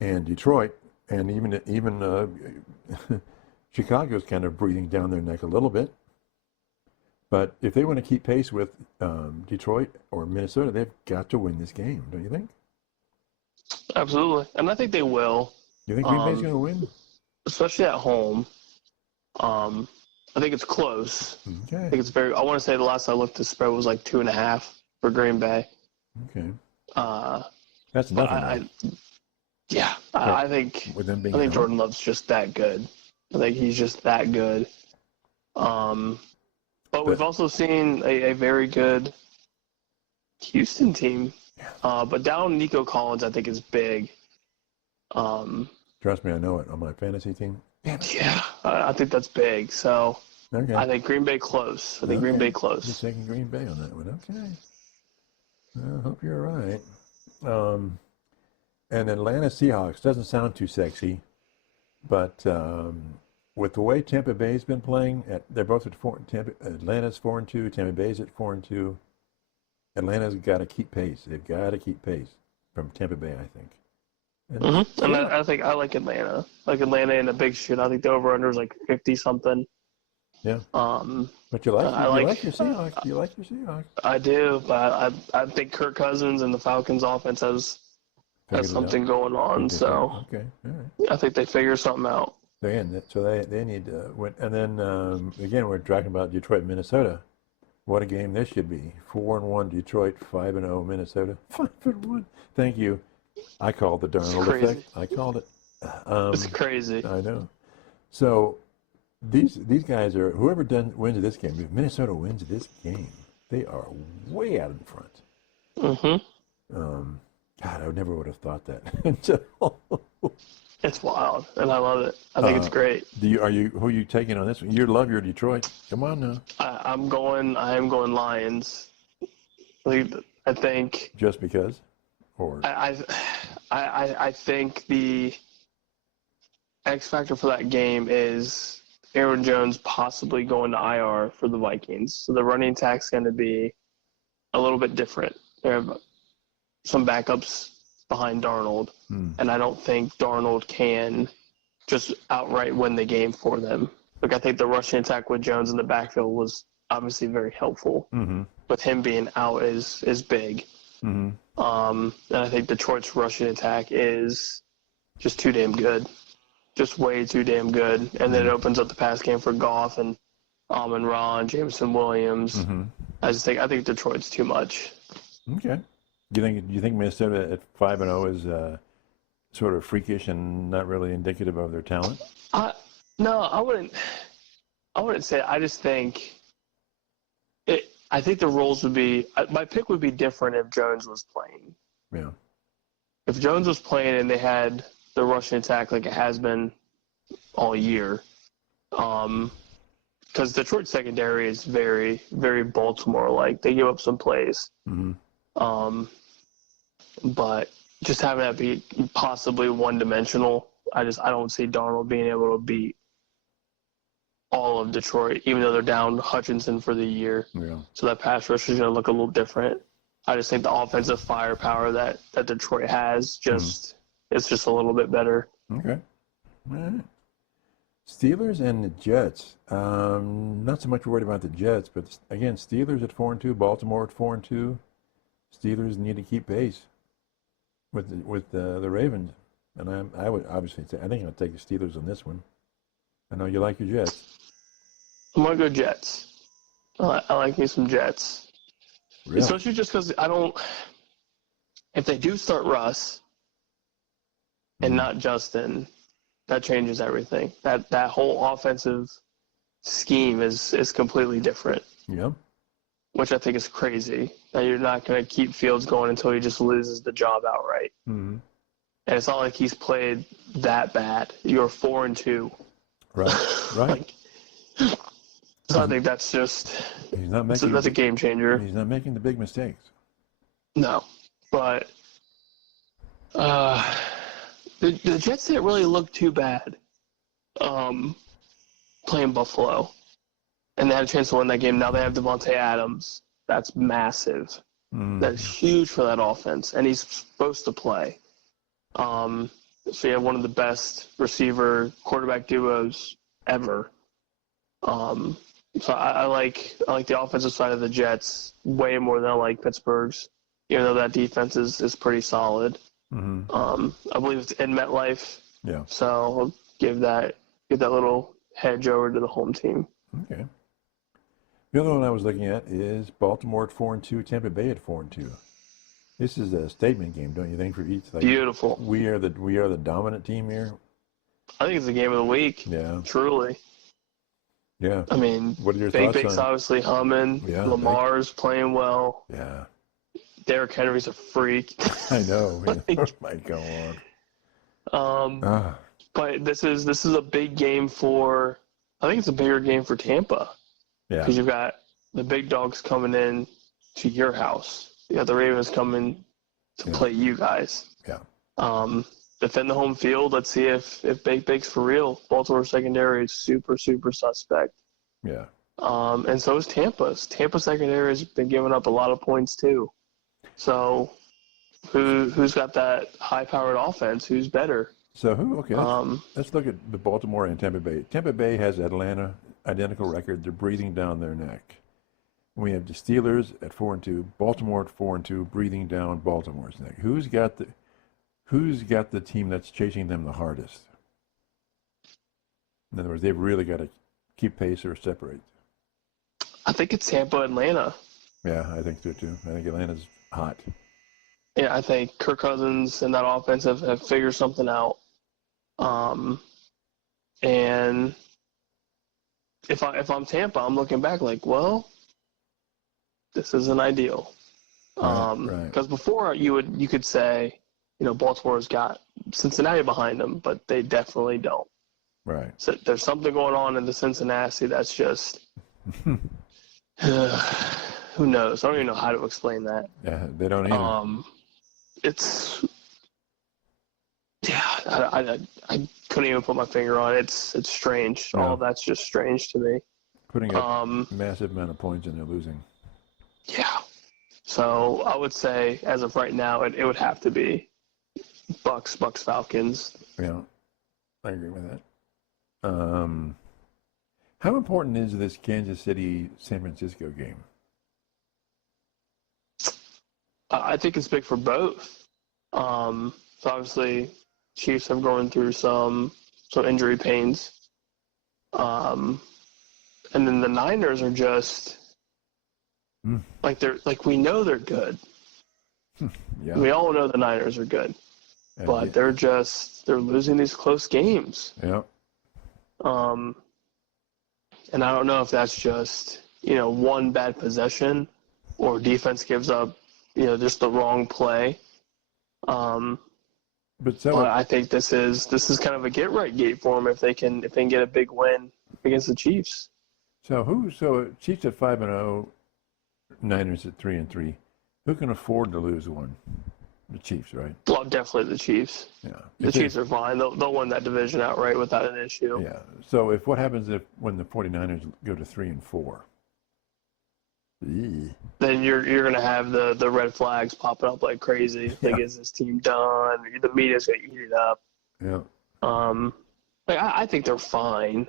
and Detroit, and even Chicago's kind of breathing down their neck a little bit. But if they want to keep pace with Detroit or Minnesota, they've got to win this game, don't you think? Absolutely, and I think they will. You think Green Bay's going to win? Especially at home. I think it's close. Okay. I think it's I want to say the last I looked, the spread was like 2.5 for Green Bay. Okay. That's nothing. I think with them being I think Jordan Love's just that good. I think he's just that good. But we've also seen a very good Houston team. But down Nico Collins, I think, is big. Trust me, I know it. On my fantasy team. Yeah, I think that's big. So okay. I think Green Bay close. Green Bay close. Just taking Green Bay on that one. Okay. I hope you're right. And Atlanta Seahawks doesn't sound too sexy, but with the way Tampa Bay's been playing, they're both at 4. Atlanta's 4-2. Tampa Bay's at 4-2. Atlanta's got to keep pace. They've got to keep pace from Tampa Bay, I think. And I think I like Atlanta. Like Atlanta in a big shoot. I think the over/under is like 50-something. Yeah. But you like your Seahawks. You like your Seahawks. I do, but I think Kirk Cousins and the Falcons offense has something going on. So okay, all right. I think they figure something out. They need to win. And then again, we're talking about Detroit, Minnesota. What a game this should be. 4-1 Detroit, 5-0 Minnesota. 5-1. Thank you. I called the Darnold effect. I called it. It's crazy. I know. So these guys are, whoever wins this game, if Minnesota wins this game, they are way out in front. God, I never would have thought that. It's wild, and I love it. I think it's great. Who are you taking on this one? You love your Detroit. Come on now. I am going Lions. I think. Just because, or I think the X factor for that game is Aaron Jones possibly going to IR for the Vikings. So the running attack's going to be a little bit different. They have some backups behind Darnold, and I don't think Darnold can just outright win the game for them. Like, I think the rushing attack with Jones in the backfield was obviously very helpful. With him being out is big. And I think Detroit's rushing attack is just too damn good. Just way too damn good. And then it opens up the pass game for Goff and Amon-Ra and Jameson Williams. I think Detroit's too much. Okay. Do you think Minnesota at 5-0 is sort of freakish and not really indicative of their talent? No, I wouldn't. I wouldn't say. I just think it. I think the roles would be. My pick would be different if Jones was playing. Yeah. If Jones was playing and they had the rushing attack like it has been all year, because Detroit's secondary is very, very Baltimore-like. They give up some plays. Mm-hmm. But just having that be possibly one-dimensional, I don't see Darnold being able to beat all of Detroit, even though they're down Hutchinson for the year. Yeah. So that pass rush is going to look a little different. I just think the offensive firepower that Detroit has it's just a little bit better. Okay. All right. Steelers and the Jets. Not so much worried about the Jets, but again, Steelers at 4-2, Baltimore at 4-2. Steelers need to keep pace with the Ravens, and I would obviously say I think I'll take the Steelers on this one. I know you like your Jets. I'm gonna go Jets. I like me some Jets, Really? especially just because I don't. If they do start Russ and not Justin, that changes everything. That whole offensive scheme is completely different. Yeah. Which I think is crazy. That you're not going to keep Fields going until he just loses the job outright. Mm-hmm. And it's not like he's played that bad. You're 4-2. Right. Right. So I think that's just that's a game changer. He's not making the big mistakes. No, but the Jets didn't really look too bad playing Buffalo. And they had a chance to win that game. Now they have Devontae Adams. That's massive. That's huge for that offense. And he's supposed to play. So you have one of the best receiver quarterback duos ever. So I like the offensive side of the Jets way more than I like Pittsburgh's, even though that defense is pretty solid. Mm-hmm. I believe it's in MetLife. Yeah. So I'll give that little hedge over to the home team. Okay. The other one I was looking at is Baltimore at 4-2, Tampa Bay at 4-2. This is a statement game, don't you think, for each? Like, beautiful. We are the dominant team here. I think it's the game of the week. Yeah. Truly. Yeah. I mean, what are your thoughts Bake's on? obviously humming. Yeah, Lamar's playing well. Yeah. Derrick Henry's a freak. I know. Oh my God. But this is a big game for. I think it's a bigger game for Tampa. Yeah. Because you've got the big dogs coming in to your house. You got the Ravens coming to play you guys. Yeah. Defend the home field. Let's see if Bake's for real. Baltimore secondary is super, super suspect. Yeah. And so is Tampa's. Tampa secondary has been giving up a lot of points too. So who's got that high-powered offense? Who's better? So let's look at the Baltimore and Tampa Bay. Tampa Bay has Atlanta identical record. They're breathing down their neck. We have the Steelers at 4-2, Baltimore at 4-2, breathing down Baltimore's neck. Who's got the team that's chasing them the hardest? In other words, they've really got to keep pace or separate. I think it's Tampa, Atlanta. Yeah, I think so too. I think Atlanta's hot. Yeah, I think Kirk Cousins and that offense have figured something out. And if I'm Tampa, I'm looking back like, well, this isn't ideal. Right. Because before you could say, Baltimore's got Cincinnati behind them, but they definitely don't. Right. So there's something going on in the Cincinnati that's just who knows? I don't even know how to explain that. Yeah, they don't either. It's I couldn't even put my finger on it. It's strange. Yeah. All of that's just strange to me. Putting up massive amount of points and they're losing. Yeah. So I would say, as of right now, it would have to be Bucks, Falcons. Yeah, I agree with that. How important is this Kansas City San Francisco game? I think it's big for both. So obviously, Chiefs have gone through some injury pains. And then the Niners are just we know they're good. Yeah. We all know the Niners are good. but they're losing these close games. Yeah. And I don't know if that's just, one bad possession or defense gives up, just the wrong play. But I think this is kind of a get right gate for them if they can get a big win against the Chiefs. So Chiefs at 5-0, Niners at 3-3. Who can afford to lose one? The Chiefs, right? Well, definitely the Chiefs. Yeah. The Chiefs are fine. They'll win that division outright without an issue. Yeah. So what happens when the 49ers go to 3-4? Then you're going to have the red flags popping up like crazy. Yeah. Like, is this team done? The media's going to eat it up. Yeah. I think they're fine.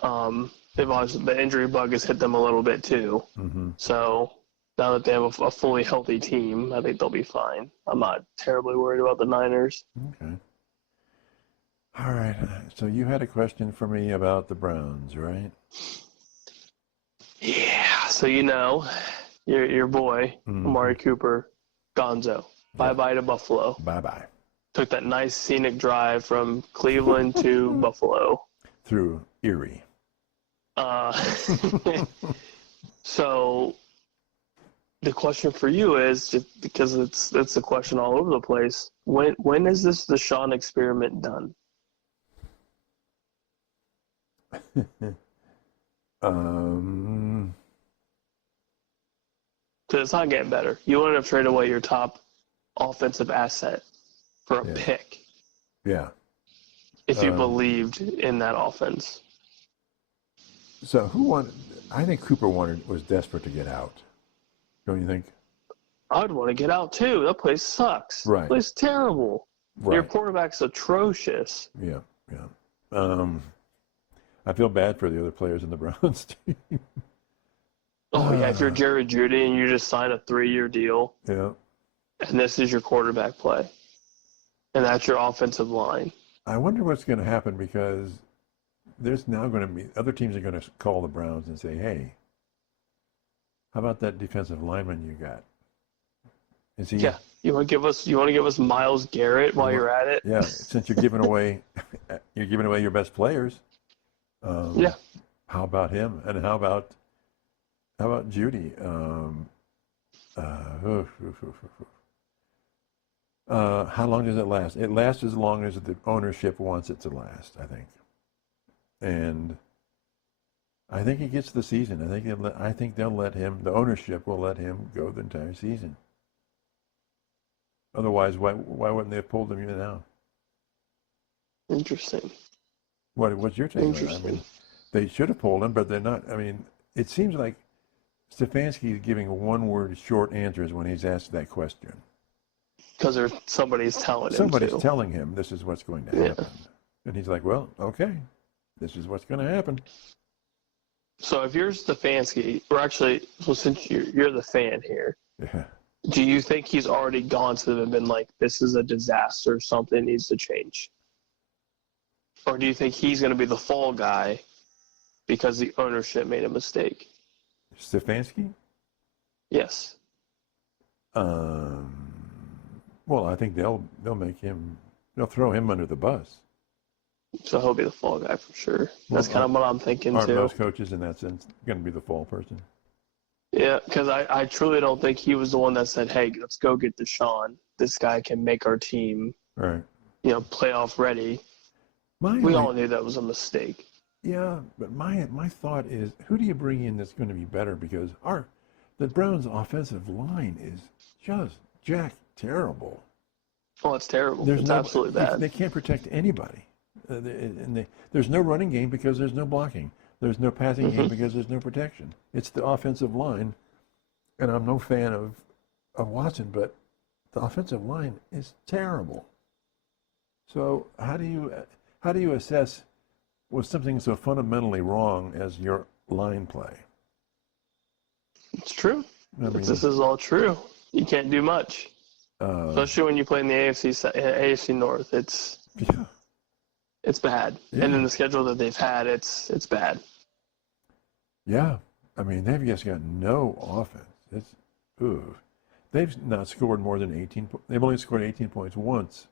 They've obviously, the injury bug has hit them a little bit too. Mm-hmm. So now that they have a fully healthy team, I think they'll be fine. I'm not terribly worried about the Niners. Okay. All right. So you had a question for me about the Browns, right? Yeah. So your boy, Amari Cooper, Gonzo. Bye-bye to Buffalo. Bye-bye. Took that nice scenic drive from Cleveland to Buffalo. Through Erie. So the question for you is, just because it's a question all over the place, when is the Sean experiment done? Because it's not getting better. You wouldn't have traded away your top offensive asset for a pick. Yeah. If you believed in that offense. So I think Cooper was desperate to get out. Don't you think? I'd want to get out too. That place sucks. Right. That place is terrible. Right. Your quarterback's atrocious. Yeah. I feel bad for the other players in the Browns team. Yeah, if you're Jerry Jeudy and you just sign a 3-year deal. Yeah. And this is your quarterback play. And that's your offensive line. I wonder what's going to happen, because there's now going to be other teams are going to call the Browns and say, "Hey, how about that defensive lineman you got? Is he?" Yeah, you want to give us Myles Garrett while you're at it? Yeah, since you're giving away your best players. Yeah. How about him? And how about Judy? How long does it last? It lasts as long as the ownership wants it to last, I think. And I think he gets the season. I think they'll let him. The ownership will let him go the entire season. Otherwise, why wouldn't they have pulled him in now? Interesting. What's your take on it? I mean, they should have pulled him, but they're not. I mean, it seems like Stefanski is giving one-word short answers when he's asked that question. Because somebody's telling him. Somebody's telling him this is what's going to happen. And he's like, well, okay, this is what's going to happen. So if you're Stefanski, or actually, since you're the fan here, do you think he's already gone to them and been like, this is a disaster, something needs to change? Or do you think he's going to be the fall guy because the ownership made a mistake? Stefanski? Yes. Well, I think they'll throw him under the bus. So he'll be the fall guy for sure. That's kind of what I'm thinking too. Aren't most coaches in that sense going to be the fall person? Yeah, because I truly don't think he was the one that said, "Hey, let's go get Deshaun. This guy can make our team, playoff ready." We all knew that was a mistake. Yeah, but my thought is, who do you bring in that's going to be better? Because the Browns' offensive line is just jack terrible. Oh, it's terrible. It's absolutely bad. They can't protect anybody. And there's no running game because there's no blocking. There's no passing game because there's no protection. It's the offensive line, and I'm no fan of Watson, but the offensive line is terrible. So how do you assess was something so fundamentally wrong as your line play? It's true. This is all true. You can't do much, especially when you play in the AFC North. It's bad, and in the schedule that they've had, it's bad. Yeah, I mean they've just got no offense. They've not scored more than 18. They've only scored 18 points once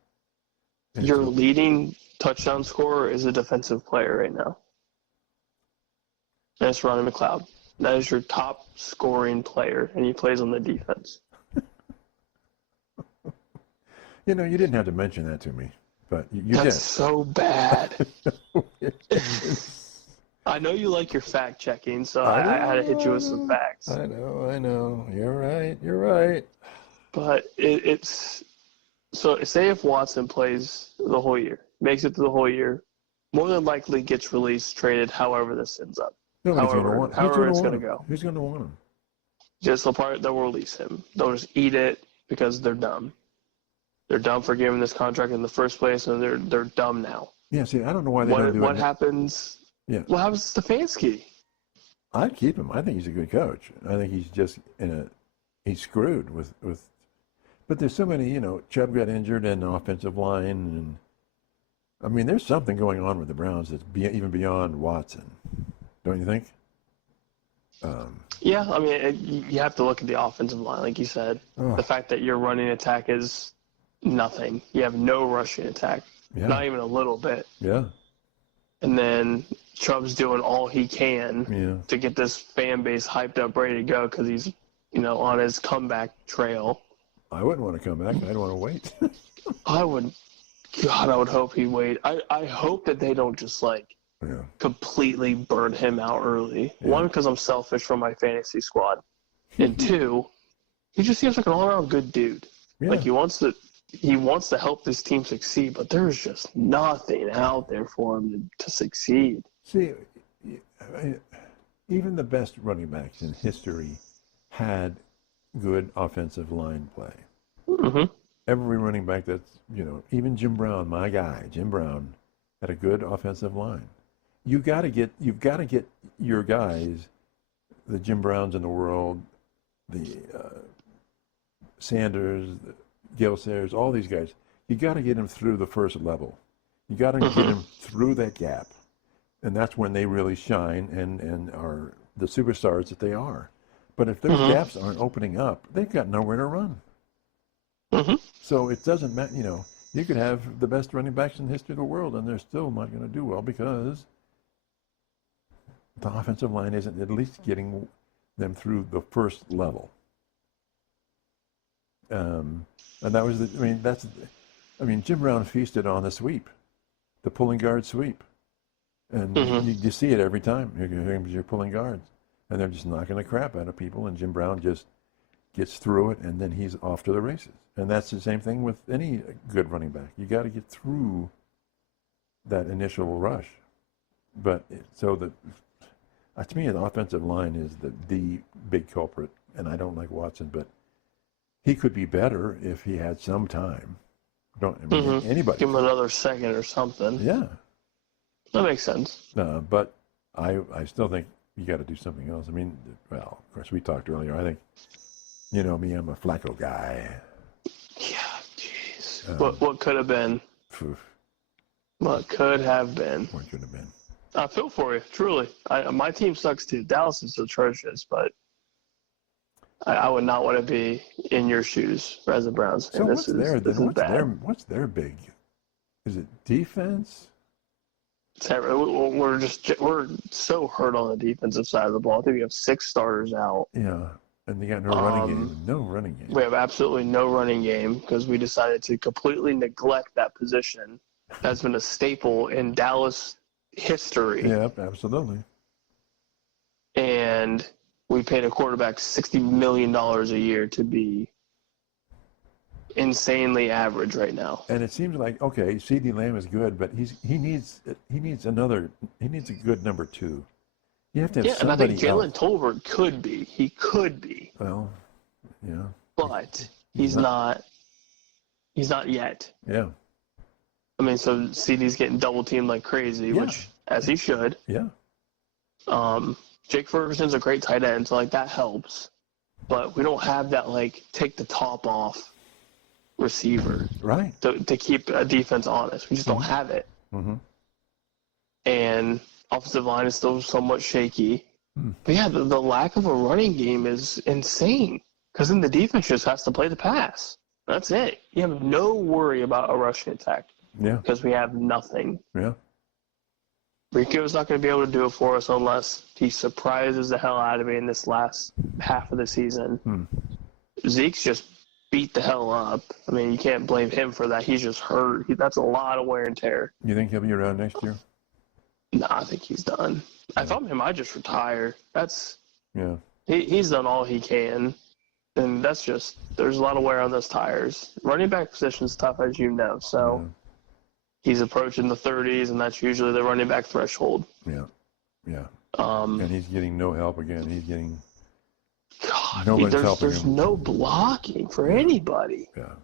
Your leading touchdown scorer is a defensive player right now. And it's Ronnie McLeod. That is your top scoring player, and he plays on the defense. You didn't have to mention that to me, but you did. That's so bad. I know you like your fact checking, so I had to hit you with some facts. I know. You're right. But it's so say if Watson plays the whole year, makes it through the whole year, more than likely gets released, traded, however this ends up. However it's going to go. Who's going to want him? Just the part that will release him. They'll just eat it because they're dumb. They're dumb for giving this contract in the first place, and they're dumb now. Yeah, see, I don't know why they don't do it. What happens? Yeah. What happens to Stefanski? I'd keep him. I think he's a good coach. I think he's just he's screwed with. But there's so many, Chubb got injured and the offensive line, and I mean, there's something going on with the Browns that's even beyond Watson, don't you think? Yeah, I mean, you have to look at the offensive line, like you said. The fact that your running attack is nothing. You have no rushing attack, not even a little bit. Yeah. And then Chubb's doing all he can to get this fan base hyped up, ready to go because he's, on his comeback trail. I wouldn't want to come back. I'd want to wait. I would hope he'd wait. I hope that they don't just completely burn him out early. Yeah. One, because I'm selfish for my fantasy squad. And two, he just seems like an all-around good dude. Yeah. Like he wants to help this team succeed, but there's just nothing out there for him to succeed. See, even the best running backs in history had good offensive line play. Mm-hmm. Every running back that's, even Jim Brown, my guy, Jim Brown, had a good offensive line. You've got to get your guys, the Jim Browns in the world, the Sanders, the Gale Sayers, all these guys. You got to get them through the first level. You got to get them through that gap, and that's when they really shine and are the superstars that they are. But if those gaps aren't opening up, they've got nowhere to run. Mm-hmm. So it doesn't matter. You could have the best running backs in the history of the world, and they're still not going to do well because the offensive line isn't at least getting them through the first level. And that was Jim Brown feasted on the sweep, the pulling guard sweep, and you see it every time. You're pulling guards, and they're just knocking the crap out of people, and Jim Brown just gets through it, and then he's off to the races. And that's the same thing with any good running back. You got to get through that initial rush. But to me, the offensive line is the big culprit. And I don't like Watson, but he could be better if he had some time. Anybody. Give him another second or something. Yeah. That makes sense. But I still think you got to do something else. I mean, well, of course, we talked earlier. I think, me, I'm a Flacco guy. Yeah, jeez. What could have been? What could have been? What could have been? I feel for you, truly. My team sucks too. Dallas is atrocious, but I would not want to be in your shoes as the Browns. So what's their big? Is it defense? We're so hurt on the defensive side of the ball. I think we have 6 starters out. Yeah. And they got no running game. No running game. We have absolutely no running game because we decided to completely neglect that position. That's been a staple in Dallas history. Yep, absolutely. And we paid a quarterback $60 million a year to be insanely average right now. And it seems like, okay, CeeDee Lamb is good, but he needs a good number 2. You have to have somebody else. And I think Jalen Tolbert could be. He could be. Well, yeah. But he's not yet. Yeah. I mean, so CD's getting double teamed like crazy, which, as he should. Yeah. Jake Ferguson's a great tight end, so, that helps. But we don't have that, take the top off receiver. Right. To keep a defense honest. We just don't have it. Mm-hmm. And offensive line is still somewhat shaky. But, yeah, the lack of a running game is insane because then the defense just has to play the pass. That's it. You have no worry about a rushing attack. Yeah. because we have nothing. Yeah. Rico's not going to be able to do it for us unless he surprises the hell out of me in this last half of the season. Zeke's just beat the hell up. I mean, you can't blame him for that. He's just hurt. That's a lot of wear and tear. You think he'll be around next year? No, I think he's done. Yeah. I thought he might just retire. Yeah. He's done all he can. And that's just, there's a lot of wear on those tires. Running back position's tough, as you know. So he's approaching the 30s, and that's usually the running back threshold. Yeah. Yeah. And he's getting no help again. He's getting nobody's helping him. There's no blocking for anybody. Yeah.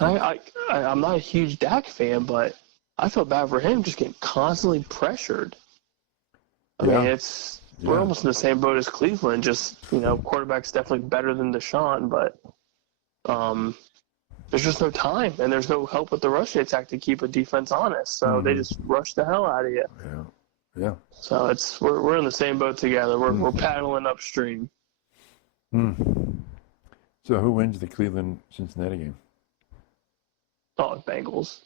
I'm not a huge Dak fan, but I feel bad for him just getting constantly pressured. I mean, we're almost in the same boat as Cleveland. Just, quarterback's definitely better than Deshaun, but there's just no time, and there's no help with the rushing attack to keep a defense honest. So they just rush the hell out of you. Yeah. Yeah. So we're in the same boat together. We're paddling upstream. So who wins the Cleveland-Cincinnati game? Oh, Bengals.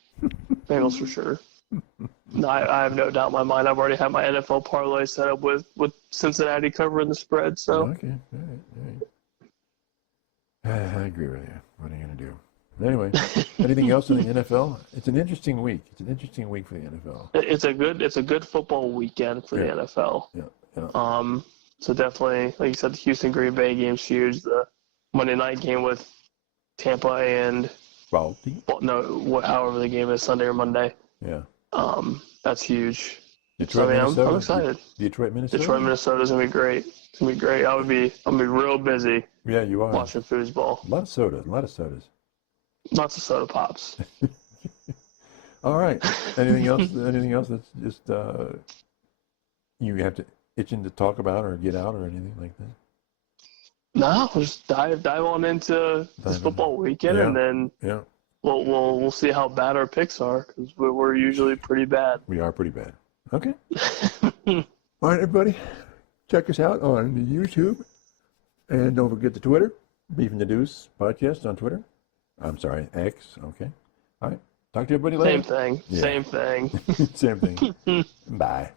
Bengals for sure. No, I have no doubt in my mind. I've already had my NFL parlay set up with Cincinnati covering the spread. So okay, all right. I agree with you. What are you going to do? Anyway, anything else in the NFL? It's an interesting week. It's an interesting week for the NFL. It's a good football weekend for the NFL. Yeah. So definitely, like you said, the Houston Green Bay game's huge. The Monday night game with Tampa and however the game is, Sunday or Monday. Yeah. That's huge. Detroit, Minnesota. I'm excited. Detroit, Minnesota. Detroit, Minnesota's gonna be great. It's gonna be great. I'll be real busy. Yeah, you are. Watching foosball. A lot of sodas. Lots of soda pops. All right. Anything else? Anything else that's just you have to itching to talk about or get out or anything like that? No, we'll just dive on into this football weekend, and then we'll see how bad our picks are, because we're usually pretty bad. We are pretty bad. Okay. All right, everybody, check us out on YouTube, and don't forget the Twitter, Beef and the Deuce Podcast on Twitter. I'm sorry, X. Okay. All right. Talk to everybody later. Same thing. Same thing. Bye.